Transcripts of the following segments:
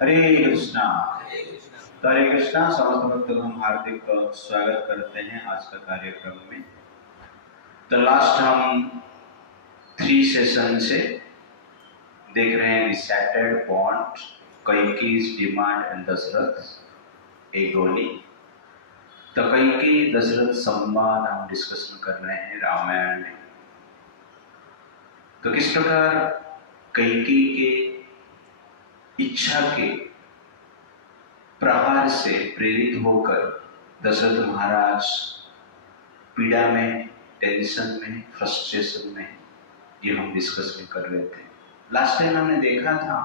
हरे कृष्णा। तो हरे कृष्णा समस्त भक्तों को हम हार्दिक स्वागत करते हैं आज का कार्यक्रम में। तो लास्ट हम 3 सेशन से देख रहे हैं decided bond, Kaikeyi's demand and Dasharath agony. तो कैकेयी दशरथ संवाद हम डिस्कशन कर रहे हैं रामायण में। तो किस प्रकार कैकेयी के इच्छा के प्रहार से प्रेरित होकर दशरथ महाराज पीड़ा में, टेंशन में, फ्रस्ट्रेशन में, ये हम डिस्कस कर रहे थे। लास्ट टाइम हमने देखा था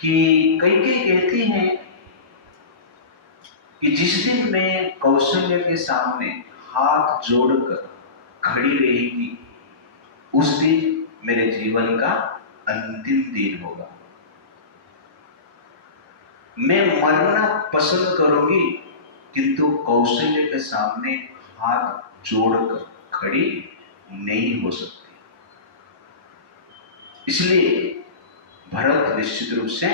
कि कैकेयी कहती हैं कि जिस दिन मैं कौशल्य के सामने हाथ जोड़कर खड़ी रहेगी उस दिन मेरे जीवन का अंतिम दिन होगा। मैं मरना पसंद करूंगी किंतु कौशल्य के सामने हाथ जोड़कर खड़ी नहीं हो सकती। इसलिए भरत निश्चित रूप से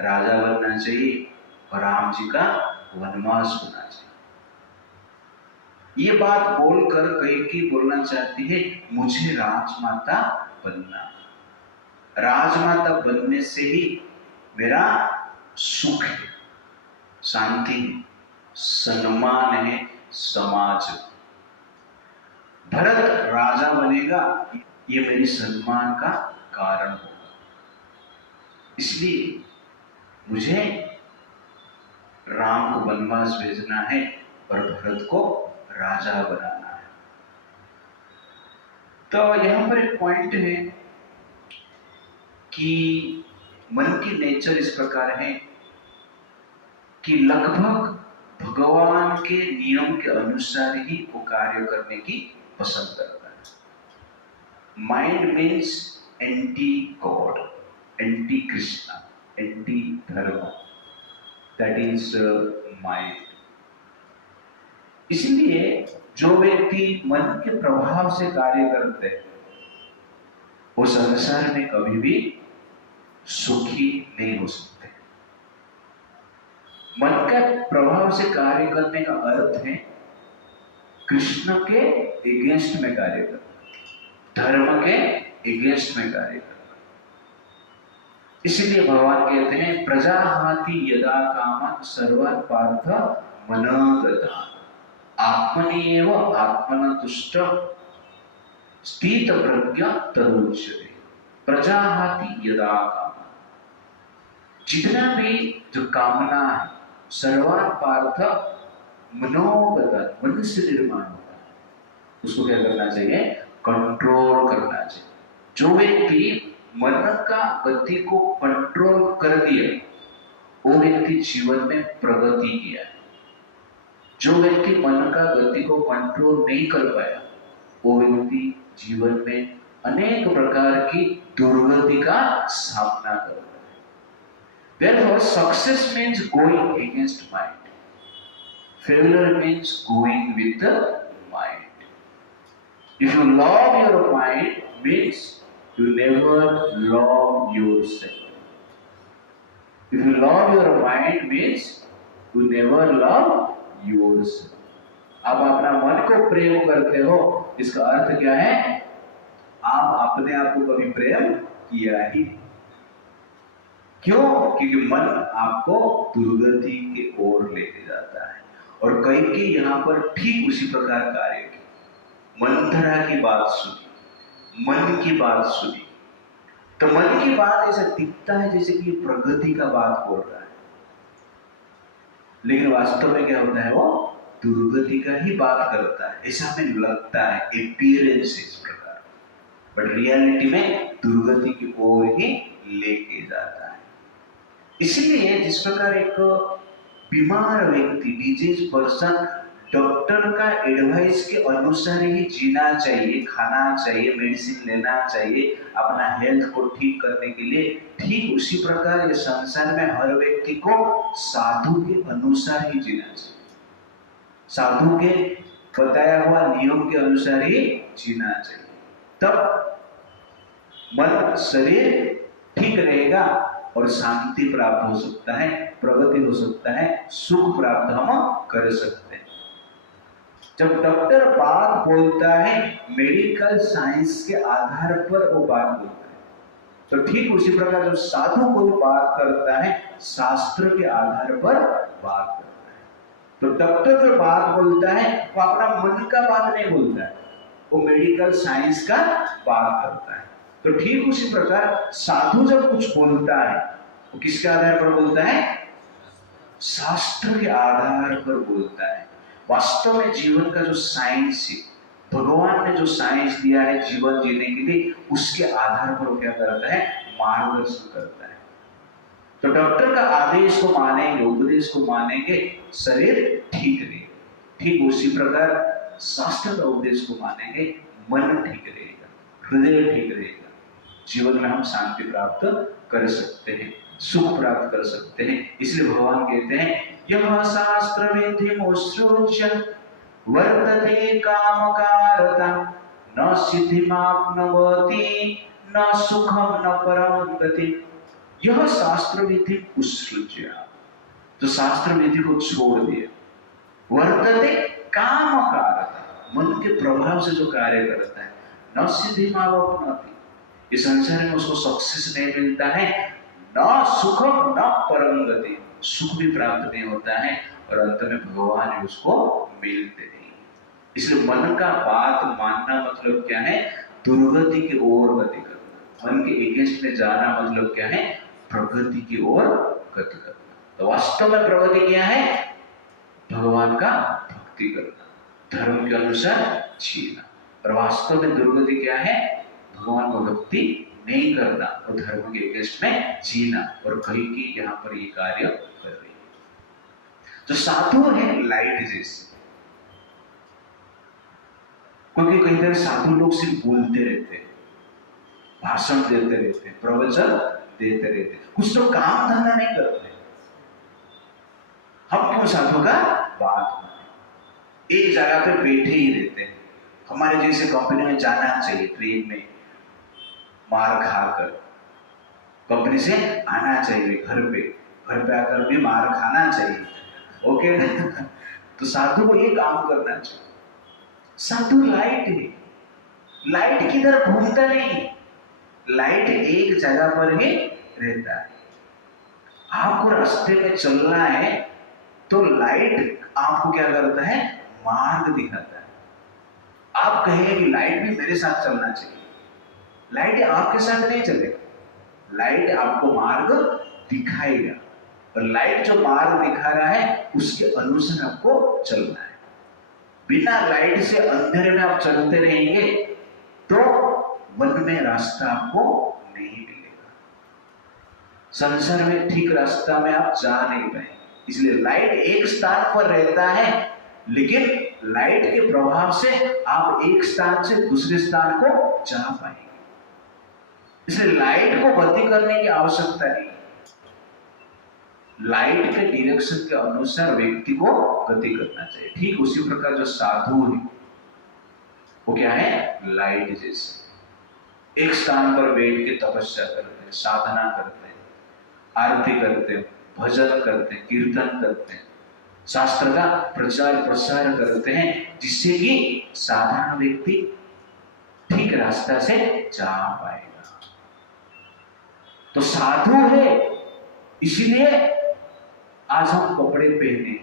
राजा बनना चाहिए और राम जी का वनवास होना चाहिए। ये बात बोलकर कैकेयी बोलना चाहती है मुझे राजमाता बनना। राजमाता बनने से ही मेरा सुख है, शांति है, सम्मान है समाज। भरत राजा बनेगा ये मेरी सम्मान का कारण होगा। इसलिए मुझे राम को वनवास भेजना है और भरत को राजा बनाना है। तो यहां पर एक पॉइंट है कि मन की नेचर इस प्रकार है कि लगभग भगवान के नियम के अनुसार ही वो कार्य करने की पसंद करता है। Mind means anti God, anti Krishna, anti धर्म, दैट इज माइंड। इसलिए जो व्यक्ति मन के प्रभाव से कार्य करते हैं वो संसार में कभी भी सुखी नहीं हो सकते। मन के प्रभाव से कार्य करने का अर्थ है कृष्ण के एगेंस्ट में कार्य करना, धर्म के एगेंस्ट में कार्य करना। इसलिए भगवान कहते हैं प्रजाहाति यदा कामं सर्वान् पार्थ मनोगता आत्मनेव आत्मना तुष्ट स्थित प्रज्ञा तरुच्यते। प्रजाहाति यदा कामं, जितना भी जो कामना है सर्वान् पार्थ मनोगत, मन से निर्माण होता है, उसको क्या करना चाहिए? कंट्रोल करना चाहिए। जो व्यक्ति मन का गति को कंट्रोल कर दिया वो व्यक्ति जीवन में प्रगति किया है। जो व्यक्ति मन का गति को कंट्रोल नहीं कर पाया वो व्यक्ति जीवन में अनेक प्रकार की दुर्गति का सामना करता है। Therefore, success means going against mind. Failure means going with the mind. If you love your mind, means you never love yourself. If you love your mind, means you never love yourself. आप अपना मन को प्रेम करते हो, इसका अर्थ क्या है? आप अपने आप को कभी प्रेम किया ही। क्यों? क्योंकि मन आपको दुर्गति के ओर लेके जाता है। और कैकेयी यहाँ पर ठीक उसी प्रकार कार्य की। मंथरा की बात सुनी, मन की बात सुनी, तो मन की बात ऐसा दिखता है जैसे कि प्रगति का बात बोल रहा है, लेकिन वास्तव में क्या होता है? वो दुर्गति का ही बात करता है, ऐसा हमें लगता है, अपीयरेंस इस प्रकार, बट रियलिटी में दुर्गति की ओर ही लेके जाता है। इसलिए जिस प्रकार एक बीमार व्यक्ति, डिजीज पर्सन, डॉक्टर का एडवाइस के अनुसार ही जीना चाहिए, खाना चाहिए, मेडिसिन लेना चाहिए अपना हेल्थ को ठीक करने के लिए, ठीक उसी प्रकार ये संसार में हर व्यक्ति को साधु के अनुसार ही जीना चाहिए। साधु के बताया हुआ नियम के अनुसार ही जीना चाहिए, तब मन शरीर ठीक रहेगा और शांति प्राप्त हो सकता है, प्रगति हो सकता है, सुख प्राप्त हम कर सकते हैं। जब डॉक्टर बात बोलता है मेडिकल साइंस के आधार पर वो बात बोलता है, तो ठीक उसी प्रकार जब साधु कोई बात करता है शास्त्र के आधार पर बात करता है। तो डॉक्टर जो बात बोलता है वो अपना मन का बात नहीं बोलता है, वो मेडिकल साइंस का बात करता है। तो ठीक उसी प्रकार साधु जब कुछ बोलता है वो किसके आधार पर बोलता है? शास्त्र के आधार पर बोलता है। वास्तव में जीवन का जो साइंस है, भगवान ने जो साइंस दिया है जीवन जीने के लिए, उसके आधार पर वो क्या करता है? मार्गदर्शन करता है। तो डॉक्टर का आदेश को मानेंगे, उपदेश को मानेंगे, शरीर ठीक रहेगा। ठीक उसी प्रकार शास्त्र का उपदेश को मानेंगे, मन ठीक रहेगा, हृदय ठीक रहेगा, जीवन में हम शांति प्राप्त कर सकते हैं, सुख प्राप्त कर सकते हैं। इसलिए भगवान कहते हैं यह शास्त्र विधिमुत्सृज्य वर्तते कामकारता न सिद्धिमाप्नोति न सुखम न परम गति। यह शास्त्र विधि उत्सृज्य, तो शास्त्र विधि को छोड़ दिया, वर्तते कामकारता, मन के प्रभाव से जो कार्य करता है, न सिद्धिमाप्नोति, इस संसार में उसको सक्सेस नहीं मिलता है, न सुखम न परम गति, सुख भी प्राप्त नहीं होता है और अंत में भगवान ही उसको मिलते नहीं। इसलिए मन का बात मानना मतलब क्या है? दुर्गति की ओर गति करना। मन के अगेंस्ट में जाना मतलब क्या है? प्रगति की ओर गति करना। तो वास्तव में प्रगति क्या है? भगवान का भक्ति करना, धर्म के अनुसार जीना। और वास्तव में दुर्गति क्या है? भगवान को भक्ति नहीं करना और धर्म के अगेंस्ट में जीना। और कहीं की यहाँ पर ये कार्य कर रही है। जो साधु है लाइट जैसे, क्योंकि कई तरह साधु लोग सिर्फ बोलते रहते हैं, भाषण देते रहते हैं, प्रवचन देते रहते हैं, कुछ तो काम धंधा नहीं करते। हम क्यों साधु का बात माने? एक जगह पे बैठे ही रहते हैं। हमारे जैसे कंपनी में जाना चाहिए, ट्रेन में मार खाकर कंपनी से आना चाहिए, घर पे आकर भी मार खाना चाहिए, ओके ना? तो साधु को ये काम करना चाहिए। साधु लाइट है, लाइट किधर घूमता नहीं, लाइट एक जगह पर ही रहता है। आपको रास्ते में चलना है तो लाइट आपको क्या करता है? मार्ग दिखाता है। आप कहेंगे कि लाइट भी मेरे साथ चलना चाहिए, लाइट आपके साथ नहीं चलेगा, लाइट आपको मार्ग दिखाएगा। और लाइट जो मार्ग दिखा रहा है उसके अनुसार आपको चलना है। बिना लाइट से अंधेरे में आप चलते रहेंगे तो वन में रास्ता आपको नहीं मिलेगा, संसार में ठीक रास्ता में आप जा नहीं पाएंगे। इसलिए लाइट एक स्थान पर रहता है, लेकिन लाइट के प्रभाव से आप एक स्थान से दूसरे स्थान को जा पाएंगे। इसलिए लाइट को गति करने की आवश्यकता नहीं, लाइट के डायरेक्शन के अनुसार व्यक्ति को गति करना चाहिए। ठीक उसी प्रकार जो साधु है वो क्या है? लाइट जैसे एक स्थान पर बैठ के तपस्या करते हैं, साधना करते हैं, आरती करते हैं, भजन करते हैं, कीर्तन करते हैं, शास्त्र का प्रचार प्रसार करते हैं, जिससे कि साधारण व्यक्ति ठीक रास्ता से जा पाएगा। तो साधु है इसीलिए आज हम कपड़े पहने,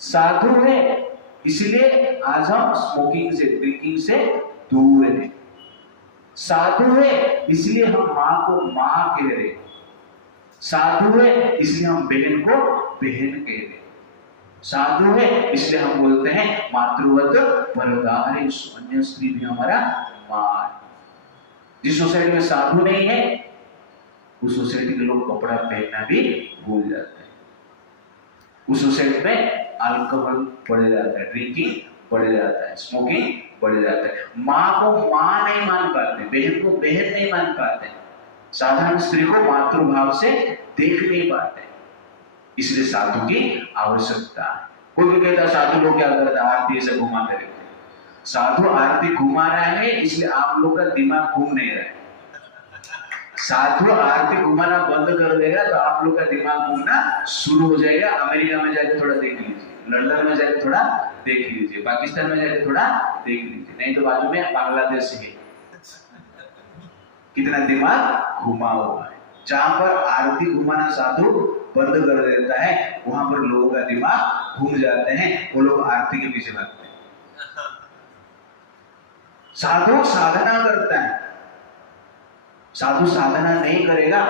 साधु है इसलिए आज हम स्मोकिंग से, ड्रिंकिंग से दूर हैं, साधु है इसलिए हम माँ को माँ कह रहे, साधु है इसलिए हम बहन को बहन कह रहे, साधु है इसलिए हम बोलते हैं मातृवत वरदारी, अन्य स्त्री भी हमारा माँ। जिस सोसाइटी में साधु नहीं है उस सोसाइटी के लोग कपड़ा पहनना भी भूल जाते हैं, उस सोसाइटी में अल्कोहल बढ़ जाता है, ड्रिंकिंग बढ़ जाता है, स्मोकिंग बढ़ जाता है। माँ को माँ नहीं मान पाते, बहन को बहन नहीं मान पाते, साधारण स्त्री को मातृभाव से देख नहीं पाते। इसलिए साधु की आवश्यकता है। कोई भी कहता साधु लोग क्या करते हैं? आरती से घुमाते रहते हैं। साधु आरती घुमा रहा है इसलिए आप लोग का दिमाग घूम नहीं रहा है। साधु आरती घुमाना बंद कर देगा तो आप लोग का दिमाग घूमना शुरू हो जाएगा। अमेरिका में जाके थोड़ा देख लीजिए, लंदन में जाके थोड़ा देख लीजिए, पाकिस्तान में जाके थोड़ा देख लीजिए, नहीं तो बाजू में बांग्लादेश है, कितना दिमाग घुमा हुआ है। जहां पर आरती घुमाना साधु बंद कर देता है वहां पर लोगों का दिमाग घूम जाते हैं, वो लोग आरती के पीछे भागते हैं। साधु साधना करता है, साधु साधना नहीं करेगा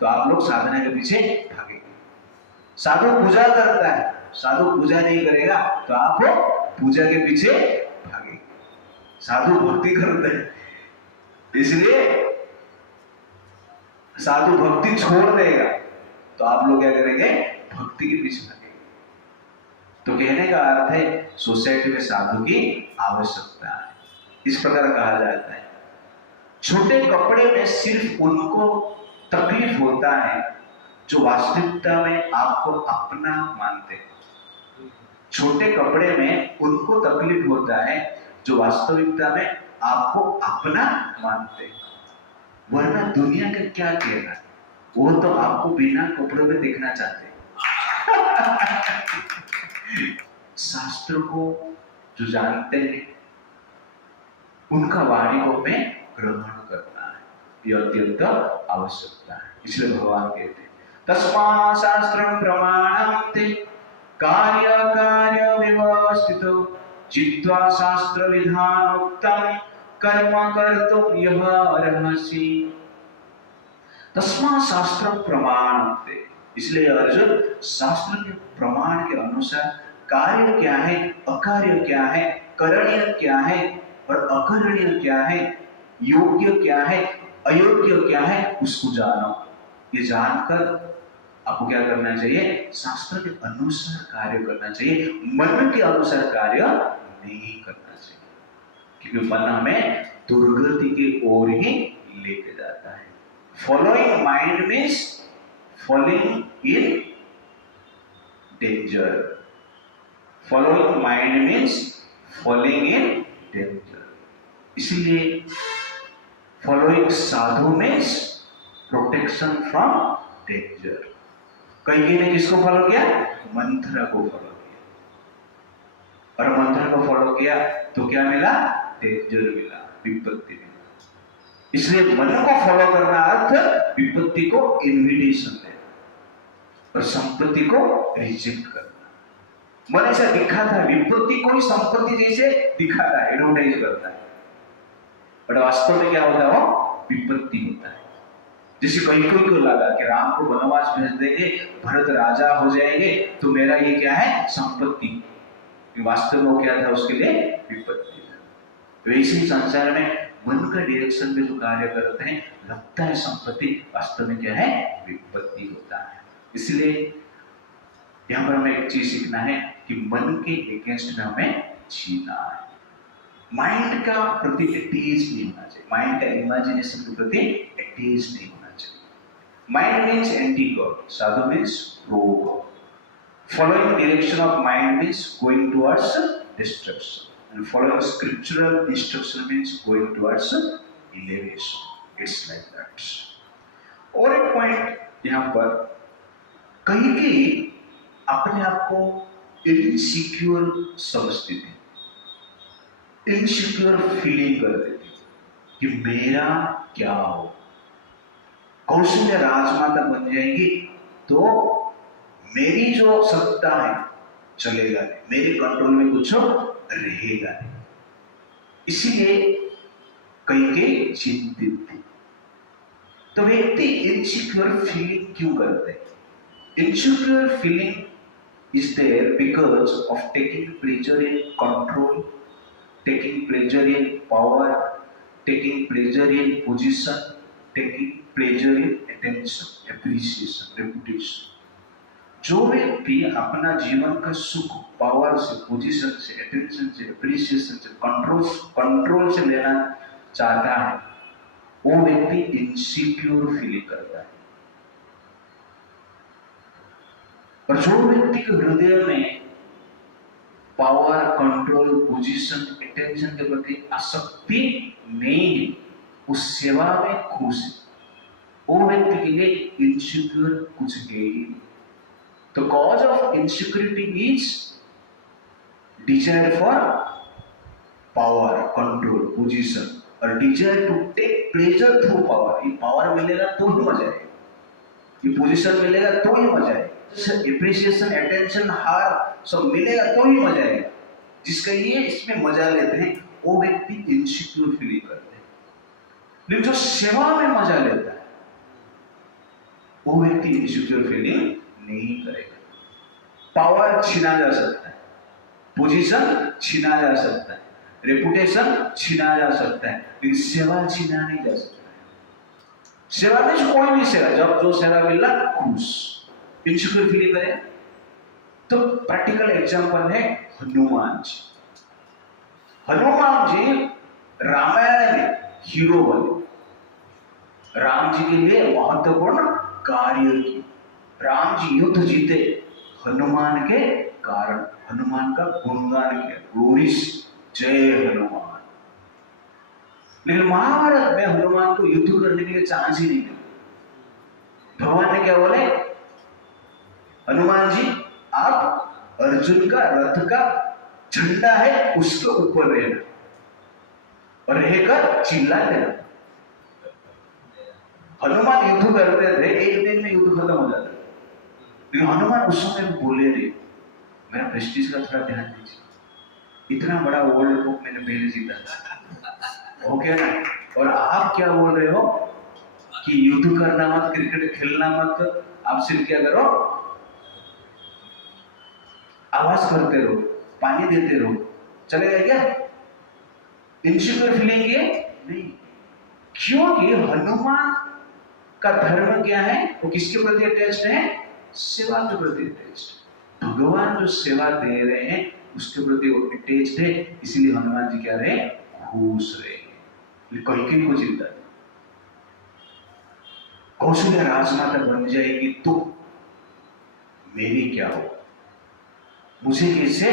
तो आप लोग साधना के पीछे भागेंगे। साधु पूजा करता है, साधु पूजा नहीं करेगा तो आप पूजा के पीछे भागेंगे। साधु भक्ति करता है, इसलिए साधु भक्ति छोड़ देगा तो आप लोग क्या करेंगे, भक्ति के पीछे भागेंगे। तो कहने का अर्थ है सोसाइटी में साधु की आवश्यकता है। इस प्रकार कहा जाता है छोटे कपड़े में सिर्फ उनको तकलीफ होता है जो वास्तविकता में आपको अपना मानते हैं। छोटे कपड़े में उनको तकलीफ होता है जो वास्तविकता में आपको अपना मानते हैं, वरना दुनिया का क्या कहना, वो तो आपको बिना कपड़ों में देखना चाहते हैं। शास्त्र को जो जानते हैं उनका वाणी को में ग्रहण करना है, यह अत्यंत आवश्यकता है। इसलिए भगवान कहते हैं तस्मा शास्त्रं प्रमाणं ते कार्य कार्य व्यवस्थितो जित्वा शास्त्र विधानोक्तं कर्म कर्तुं यः अर्हसि। तस्मा शास्त्रं प्रमाणं ते, इसलिए अर्जुन शास्त्र के प्रमाण के अनुसार कार्य क्या है, अकार्य क्या है, करणीय क्या है और अकरणीय क्या है, योग्य क्या है, अयोग्य क्या है, उसको जानो। ये जानकर आपको क्या करना चाहिए, शास्त्र के अनुसार कार्य करना चाहिए, मन के अनुसार कार्य नहीं करना चाहिए, क्योंकि मन हमें दुर्गति की ओर ही लेके जाता है। Following mind means following in danger. Following mind means following in danger. इसलिए following sadhu means protection from danger. कई ने किसको फॉलो किया, मंत्र को फॉलो किया, और मंत्र को फॉलो किया तो क्या मिला, डेंजर मिला, विपत्ति मिला। इसलिए मन को फॉलो करना अर्थ विपत्ति को इन्विटेशन देना और संपत्ति को रिजेक्ट करना। मन ऐसा दिखाता है, विपत्ति को ही संपत्ति जैसे दिखाता है, एडवर्टाइज करता है, और वास्तव में क्या होता है, वो विपत्ति होता है। जैसे कहीं को लगा कि राम को वनवास भेज देंगे, भरत राजा हो जाएंगे, तो मेरा ये क्या है, संपत्ति। वास्तव में क्या था, उसके लिए विपत्ति था। तो इसी संसार में मन का डायरेक्शन में जो कार्य करते हैं, लगता है संपत्ति, वास्तव में क्या है, विपत्ति होता है। इसलिए यहाँ पर हमें एक चीज सीखना है कि मन के अगेंस्ट में हमें जीना है। माइंड का प्रति अटैच नहीं होना चाहिए, माइंड का इमेजिनेशन के प्रति अटैच नहीं होना चाहिए। Mind means anti God, Sadhu means pro God. Following direction of mind means going towards destruction, and following scriptural instruction means going towards elevation. It's like that. और एक पॉइंट यहाँ पर, कहीं की अपने आप को इनसिक्योर समझती थी, इनसिक्योर फीलिंग करती थी कि मेरा क्या हो। कौशल्या राजमाता बन जाएगी तो मेरी जो सत्ता है चलेगा नहीं, मेरे कंट्रोल में कुछ रहेगा नहीं। इसीलिए कई के चिंतित थी। तो व्यक्ति इनसिक्योर फीलिंग क्यों करते हैं? Insecure feeling is there because of taking pleasure in control, taking pleasure in power, taking pleasure in position, taking pleasure in attention, appreciation, reputation. जो व्यक्ति अपना जीवन का सुख पावर से, पोजीशन से, अटेंशन से, एप्रिसिएशन से, कंट्रोल से लेना चाहता है, वो व्यक्ति इनसिक्योर फीलिंग करता है। और जो व्यक्ति के हृदय में पावर, कंट्रोल, पोजीशन, अटेंशन के प्रति आसक्ति नहीं है, उस सेवा में खुश है, वो व्यक्ति के लिए इनसिक्योर कुछ है ही। तो cause of insecurity is desire for power, control, position और desire to take pleasure through power. ये पावर मिलेगा तो ही मजा है, ये पोजीशन मिलेगा तो ही मजा है, एप्रिसिएशन, अटेंशन, हार सब मिलेगा तो ही मजा आएगा। जिसका ये इसमें मजा लेते हैं वो व्यक्ति इनसिक्योर फीलिंग करते हैं। लेकिन जो सेवा में मजा लेता है वो व्यक्ति इनसिक्योर फीलिंग नहीं करेगा। पावर छीना जा सकता है, पोजीशन छीना जा सकता है, रेपुटेशन छीना जा सकता है, लेकिन सेवा छीना नहीं जा सकता। सेवा में कोई भी सेवा, जब जो सेवा मिल रहा खुश, इनसिक्योर फीलिंग करें। तो प्रैक्टिकल एग्जांपल है हनुमान जी। हनुमान जी रामायण में हीरो बने, राम जी के लिए महत्वपूर्ण कार्य किए, राम जी युद्ध जीते हनुमान के कारण, हनुमान का गुणगान किया, ग्लोरीज जय हनुमान। लेकिन महाभारत में हनुमान को युद्ध करने के लिए चांस ही नहीं मिला। भगवान ने क्या बोले, हनुमान जी आप अर्जुन का रथ का झंडा है उसके ऊपर रहना और रहकर चिल्लाते रहना। हनुमान युद्ध करते थे, एक दिन में युद्ध खत्म हो जाता, लेकिन हनुमान उस समय बोले नहीं, मेरा प्रेस्टीज का थोड़ा ध्यान दीजिए, इतना बड़ा वर्ल्ड कप मैंने पहले जीता था, हो गया ना। और आप क्या बोल रहे हो कि युद्ध करना मत, क्रिकेट खेलना मत, आप सिर्फ क्या करो, आवाज करते रहो, पानी देते रहो, चलेगा क्या? इनसिक्योर फीलिंग ये नहीं, क्योंकि हनुमान का धर्म क्या है, वो किसके प्रति अटैच्ड है? सेवा के प्रति अटैच्ड। भगवान जो सेवा दे रहे हैं उसके प्रति वो अटैच्ड है, इसीलिए हनुमान जी क्या रहे, खुश रहे। कल्कि को चिंता नहीं, कौशल्य राजमाता बन जाएगी तो मेरी क्या हो, मुझे कैसे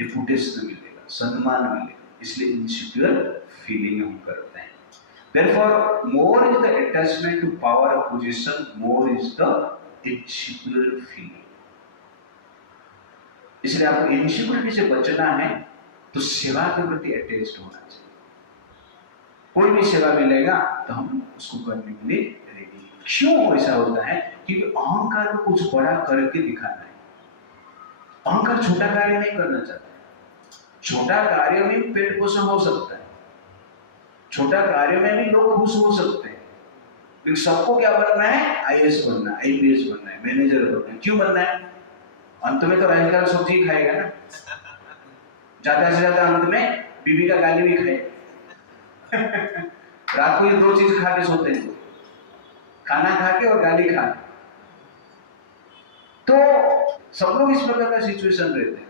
रिपुटेशन मिलेगा, सम्मान मिलेगा, इसलिए इनसिक्योर फीलिंग हम करते हैं। Therefore, more is the attachment to power or position, more is the insecure feeling. इसलिए आपको इनसिक्योरिटी से बचना है तो सेवा के प्रति अटैच्ड होना चाहिए। कोई भी सेवा मिलेगा तो हम उसको करने के लिए रेडी। क्यों ऐसा होता है? क्योंकि अहंकार को कुछ बड़ा करके दिखाना है। अहंकार छोटा कार्य नहीं करना चाहता है। छोटा कार्य में पेट पोषण हो सकता है, छोटा कार्य में भी लोग खुश हो सकते हैं, लेकिन सबको क्या बनना है? आईएएस बनना, आईपीएस बनना है, मैनेजर बनना है। क्यों बनना है? अंत में तो रहेगा सब्जी खाएगा ना, ज्यादा से ज्यादा अंत में बीवी का गाली भी खाए। रात को ये दो चीज खा के सोते हैं, खाना खा के और गाली खा के। तो सब लोग इस प्रकार का सिचुएशन रहते हैं,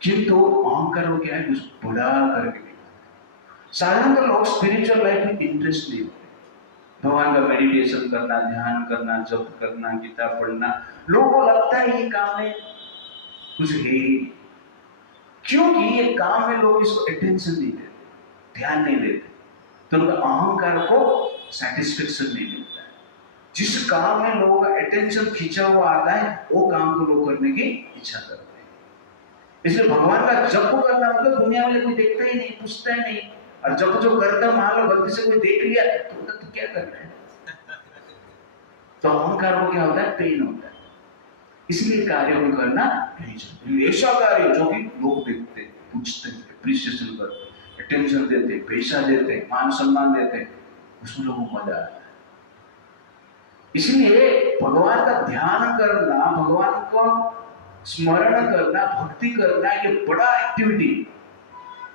किंतु अहंकार हो क्या है, कुछ बड़ा करके साधारण लोग स्पिरिचुअल लाइफ में इंटरेस्ट नहीं होते। भगवान का मेडिटेशन करना, ध्यान करना, जप करना, गीता पढ़ना, लोगों को लगता है ये काम में कुछ है ही, क्योंकि ये काम में लोग इसको अटेंशन नहीं देते, ध्यान नहीं देते, तो उनका अहंकार को सेटिस्फेक्शन नहीं मिलता है। जिस काम में लोगों का अटेंशन खींचा हुआ आता है वो काम को लोग करने की इच्छा करते हैं। इसलिए भगवान का जप करना मतलब दुनिया में कोई देखता ही नहीं, पूछता ही नहीं, और जब जो करता मान लो गलती से कोई देख लिया तो क्या कर रहे हैं, तो अहंकार को क्या होता है? पेन होता है। इसलिए कार्य को करना नहीं चाहिए। ऐसा कार्य जो कि लोग देखते, पूछते, अप्रिशिएशन करते, अटेंशन देते, पैसा देते, मान सम्मान देते, उसमें लोगों को मजा आता है। इसलिए भगवान का ध्यान करना, भगवान को स्मरण करना, भक्ति करना, ये बड़ा एक्टिविटी,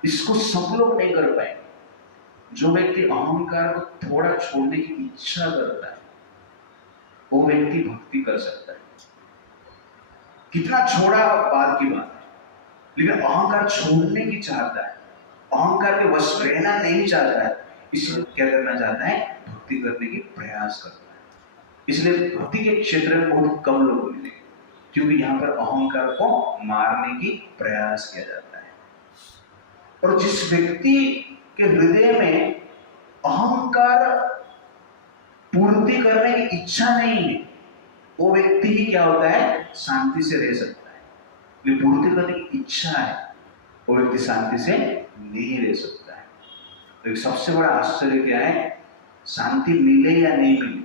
इसको सब लोग नहीं कर पाएंगे। जो व्यक्ति अहंकार को थोड़ा छोड़ने की इच्छा करता है वो व्यक्ति भक्ति कर सकता है। कितना छोड़ा बात की बात है, लेकिन अहंकार छोड़ने की चाहता है, अहंकार के वश रहना नहीं चाहता है, इसलिए क्या करना चाहता है? भक्ति करने की प्रयास करता है। इसलिए भक्ति के क्षेत्र में बहुत कम लोग मिलेंगे, क्योंकि यहाँ पर अहंकार को मारने की प्रयास किया जाता है। और जिस व्यक्ति के हृदय में अहंकार पूर्ति करने की इच्छा नहीं है, वो व्यक्ति ही क्या होता है, शांति से रह सकता है। ये पूर्ति करने की इच्छा है, वो व्यक्ति शांति से नहीं रह सकता है। तो सबसे बड़ा आश्चर्य क्या है, शांति मिले या नहीं मिले,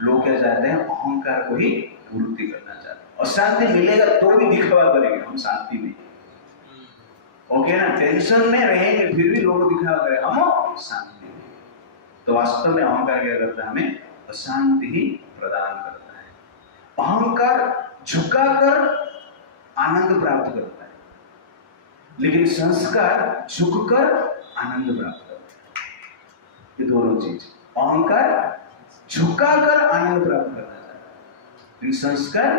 लोग क्या चाहते हैं, अहंकार को ही पूर्ति करना चाहते हैं। अशांति मिलेगा तो भी दिखावा करेंगे, हम शांति में ओके ना, टेंशन में रहेंगे फिर भी लोग दिखावा करेंगे, हम शांति में। तो वास्तव में अहंकार क्या करता है, हमें अशांति ही प्रदान करता है। अहंकार झुकाकर आनंद प्राप्त करता है, लेकिन संस्कार झुककर आनंद प्राप्त करता है। ये दोनों चीज, अहंकार झुकाकर आनंद प्राप्त करना चाहता है, लेकिन संस्कार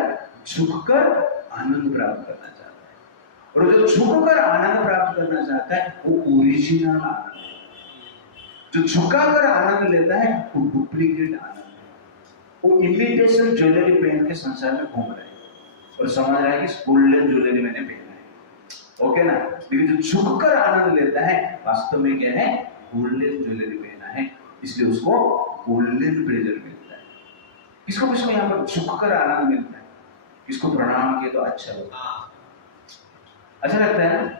झुककर आनंद प्राप्त करना चाहता है। और जो झुककर आनंद प्राप्त करना चाहता है वो ओरिजिनल आनंद है। जो झुकाकर आनंद लेता है वो डुप्लीकेट आनंद है। वो इमिटेशन ज्वेलरी पहन के संसार में घूम रहा है और समझ रहा है कि गोल्डन ज्वेलरी मैंने पहना है, ओके ना। लेकिन जो झुककर आनंद लेता है वास्तव में क्या है, गोल्डन ज्वेलरी पहना है, इसलिए उसको गोल्डन प्लेजर मिलता है। किसको यहाँ पर झुककर आनंद मिलता है, किसको प्रणाम किया तो अच्छा लगता है, अच्छा लगता है ना।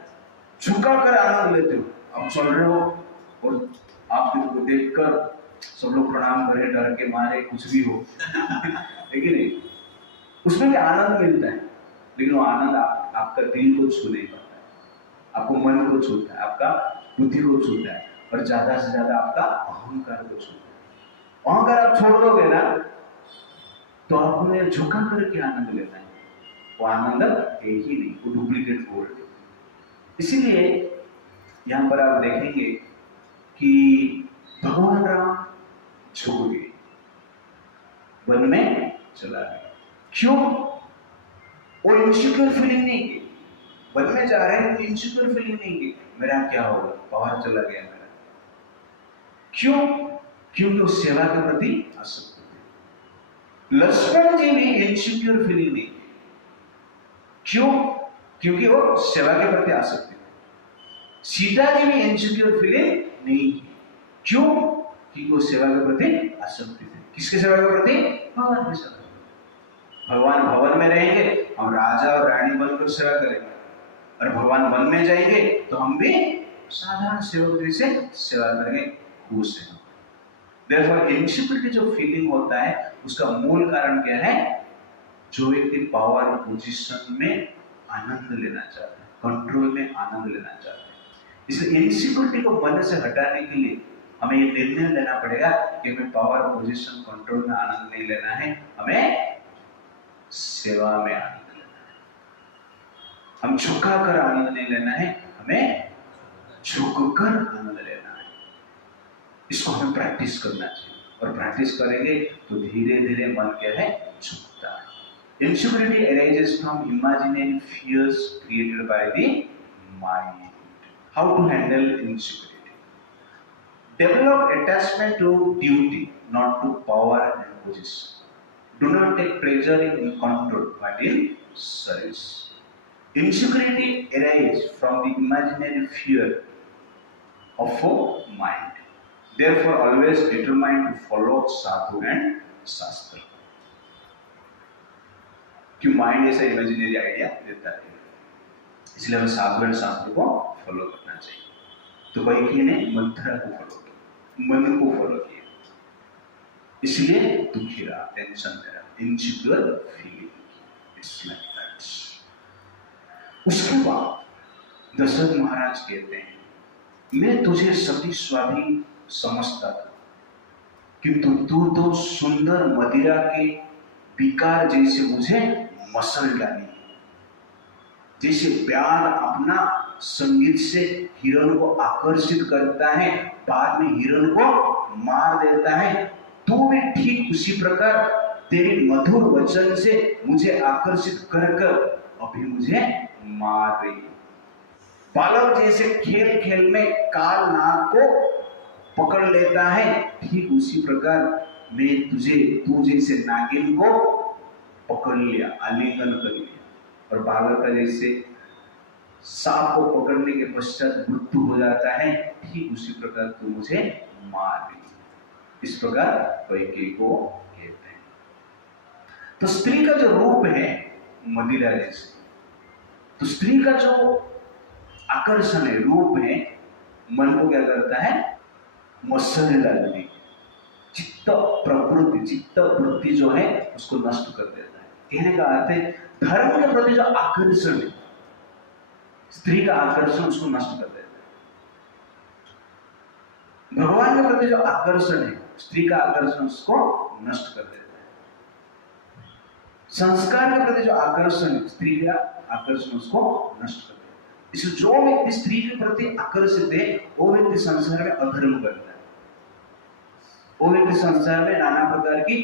झुकाकर आनंद लेते हो, आप चल रहे हो और आपको देखकर सब लोग प्रणाम करें, डर के मारे, कुछ भी हो लेकिन नहीं, उसमें भी आनंद मिलता है, लेकिन वो आनंद आपका दिल को छू नहीं पाता है, आपको मन को छूता है, आपका बुद्धि को छूता है, और ज्यादा से ज्यादा आपका अहंकार को छूता है। अहंकार आप छोड़ दोगे ना तो आपने झुका करके आनंद लेना है, वो आनंद एक ही नहीं, वो डुप्लीकेट गोल्ड है। इसीलिए यहां पर आप देखेंगे कि भगवान राम झुक गए, वन में चला गया। क्यों? वो इनसिक्योर फीलिंग नहीं की, वन में जा रहे हैं तो इनसिक्योर फीलिंग नहीं की, मेरा क्या होगा, बाहर चला गया मेरा। क्यों? क्योंकि वो सेवा के प्रति आसक्त थे। लक्ष्मण जी भी इनसिक्योर फीलिंग नहीं, क्यों? क्योंकि वो सेवा के प्रति आसक्त थे। सीता जी भी इनसिक्योर फीलिंग नहीं की, क्यों? क्योंकि वो सेवा के प्रति आसक्त थे। किसके सेवा के प्रति? भगवान की सेवा। भगवान भवन में रहेंगे, हम राजा और रानी बनकर सेवा करेंगे, और भगवान वन में जाएंगे तो हम भी साधारण सेवक जैसे सेवा करेंगे, खुश हैं। Therefore, इनसिक्योरिटी जो फीलिंग होता है उसका मूल कारण क्या है? जो व्यक्ति पावर पोजीशन में आनंद लेना चाहता है, कंट्रोल में आनंद लेना चाहता है। इसलिए इनसिक्योरिटी को मन से हटाने के लिए हमें ये निर्णय लेना पड़ेगा कि हमें पावर पोजीशन कंट्रोल में आनंद नहीं लेना है, हमें सेवा में आनंद लेना है। हम झुकाकर आनंद नहीं लेना है, हमें झुककर आनंद लेना है। इसको हमें प्रैक्टिस करना चाहिए, और प्रैक्टिस करेंगे तो धीरे धीरे मन क्या है, झुकता है। Insecurity arises from imaginary fears created by the mind. How to handle insecurity? Develop attachment to duty, not to power and position. Do not take pleasure in control, but in service. Insecurity arises from the imaginary fear of a mind. Therefore, always determined to follow sadhu and shastra. क्यों? Mind ऐसा imaginary idea देता है, इसलिए हमें साधु and शास्त्र को follow करना चाहिए। तो वही ने मंत्रा को फॉलो किया, मन को फॉलो किया, इसलिए दुखी रहा, टेंशन में रहा, इनसिक्योर फीलिंग। उसके बाद दशरथ महाराज कहते हैं, मैं तुझे सती स्वाधीन समझता था, किंतु तू तो सुंदर मदिरा के विकार जैसे मुझे मसल डाली। जैसे प्यार अपना संगीत से हिरण को आकर्षित करता है, बाद में हिरण को मार देता है, तू भी ठीक उसी प्रकार तेरे मधुर वचन से मुझे आकर्षित कर अभी मुझे मार रही। बालक जैसे खेल खेल में काल नाग को पकड़ लेता है, ठीक उसी प्रकार मैं तू जैसे नागिन को पकड़ लिया, आलिंगन कर लिया, और बालक का जैसे सांप को पकड़ने के पश्चात मृत्यु हो जाता है, ठीक उसी प्रकार तू मुझे मार रही। इस प्रकार कैकेयी को कहते हैं। तो स्त्री का जो रूप है मदिरा जैसे, तो स्त्री का जो आकर्षण है, रूप है, मन को क्या करता है, मत्सर डालती, चित्त प्रवृत्ति, चित्त वृत्ति जो है उसको नष्ट कर देता है। कहने का अर्थ है धर्म के प्रति जो आकर्षण है, स्त्री का आकर्षण उसको नष्ट कर देता है। भगवान के प्रति जो आकर्षण है, स्त्री का आकर्षण उसको नष्ट कर देता है। संस्कार के प्रति जो आकर्षण है, स्त्री का आकर्षण उसको नष्ट कर देता है। इसलिए जो व्यक्ति स्त्री के प्रति आकर्षित है वो व्यक्ति संसार में अधर्म करता है, वो व्यक्ति संसार में नाना प्रकार की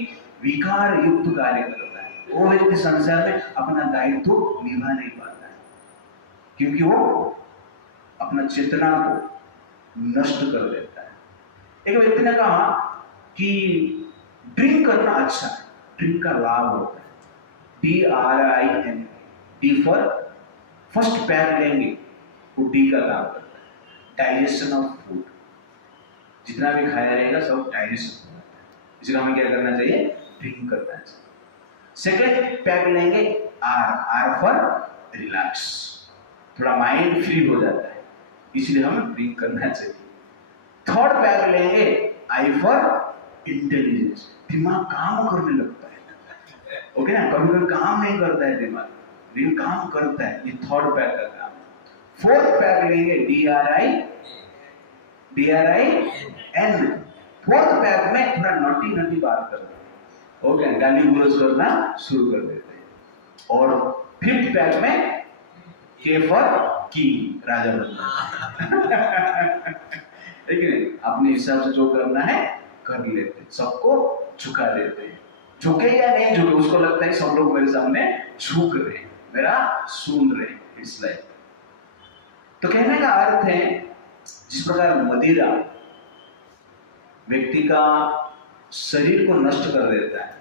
विकार युक्त कार्य करता है, वो व्यक्ति संसार में अपना दायित्व निभा नहीं पाता है, क्योंकि वो अपना चेतना को नष्ट कर देता है। एक व्यक्ति ने कहा कि ड्रिंक करना अच्छा है, ड्रिंक का लाभ होता है, DRIN, डी फॉर फर्स्ट पैर लेंगे, वो डी का काम करता है, डाइजेशन ऑफ फूड, जितना भी खाया रहेगा सब डाइजेशन होता है, इसलिए हमें क्या करना चाहिए, ड्रिंक करना चाहिए। सेकेंड पैक लेंगे आर फॉर रिलैक्स, थोड़ा माइंड फ्री हो जाता है, इसलिए हमें ड्रिंक करना चाहिए। थर्ड पैक लेंगे आई फॉर इंटेलिजेंस, दिमाग काम करने लगता है, ओके ना, कभी कभी काम नहीं करता है दिमाग, लेकिन काम करता है, ये थर्ड पैक का काम है। फोर्थ पैक लेंगे DRIN, फोर्थ पैक में थोड़ा नटी बात करते हैं, ओके, गाली गलौज करना शुरू कर देते हैं। और फिफ्थ पैक में के फॉर किंग, राजा बनना लेकिन अपने हिसाब से जो करना है कर लेते हैं, सबको झुका देते हैं, झुके या नहीं झुके उसको लगता है सब लोग मेरे सामने झुक रहे हैं, मेरा सुन रहे हैं, इट्स लाइक। तो कहने का अर्थ है जिस प्रकार मदिरा व्यक्ति का शरीर को नष्ट कर देता है,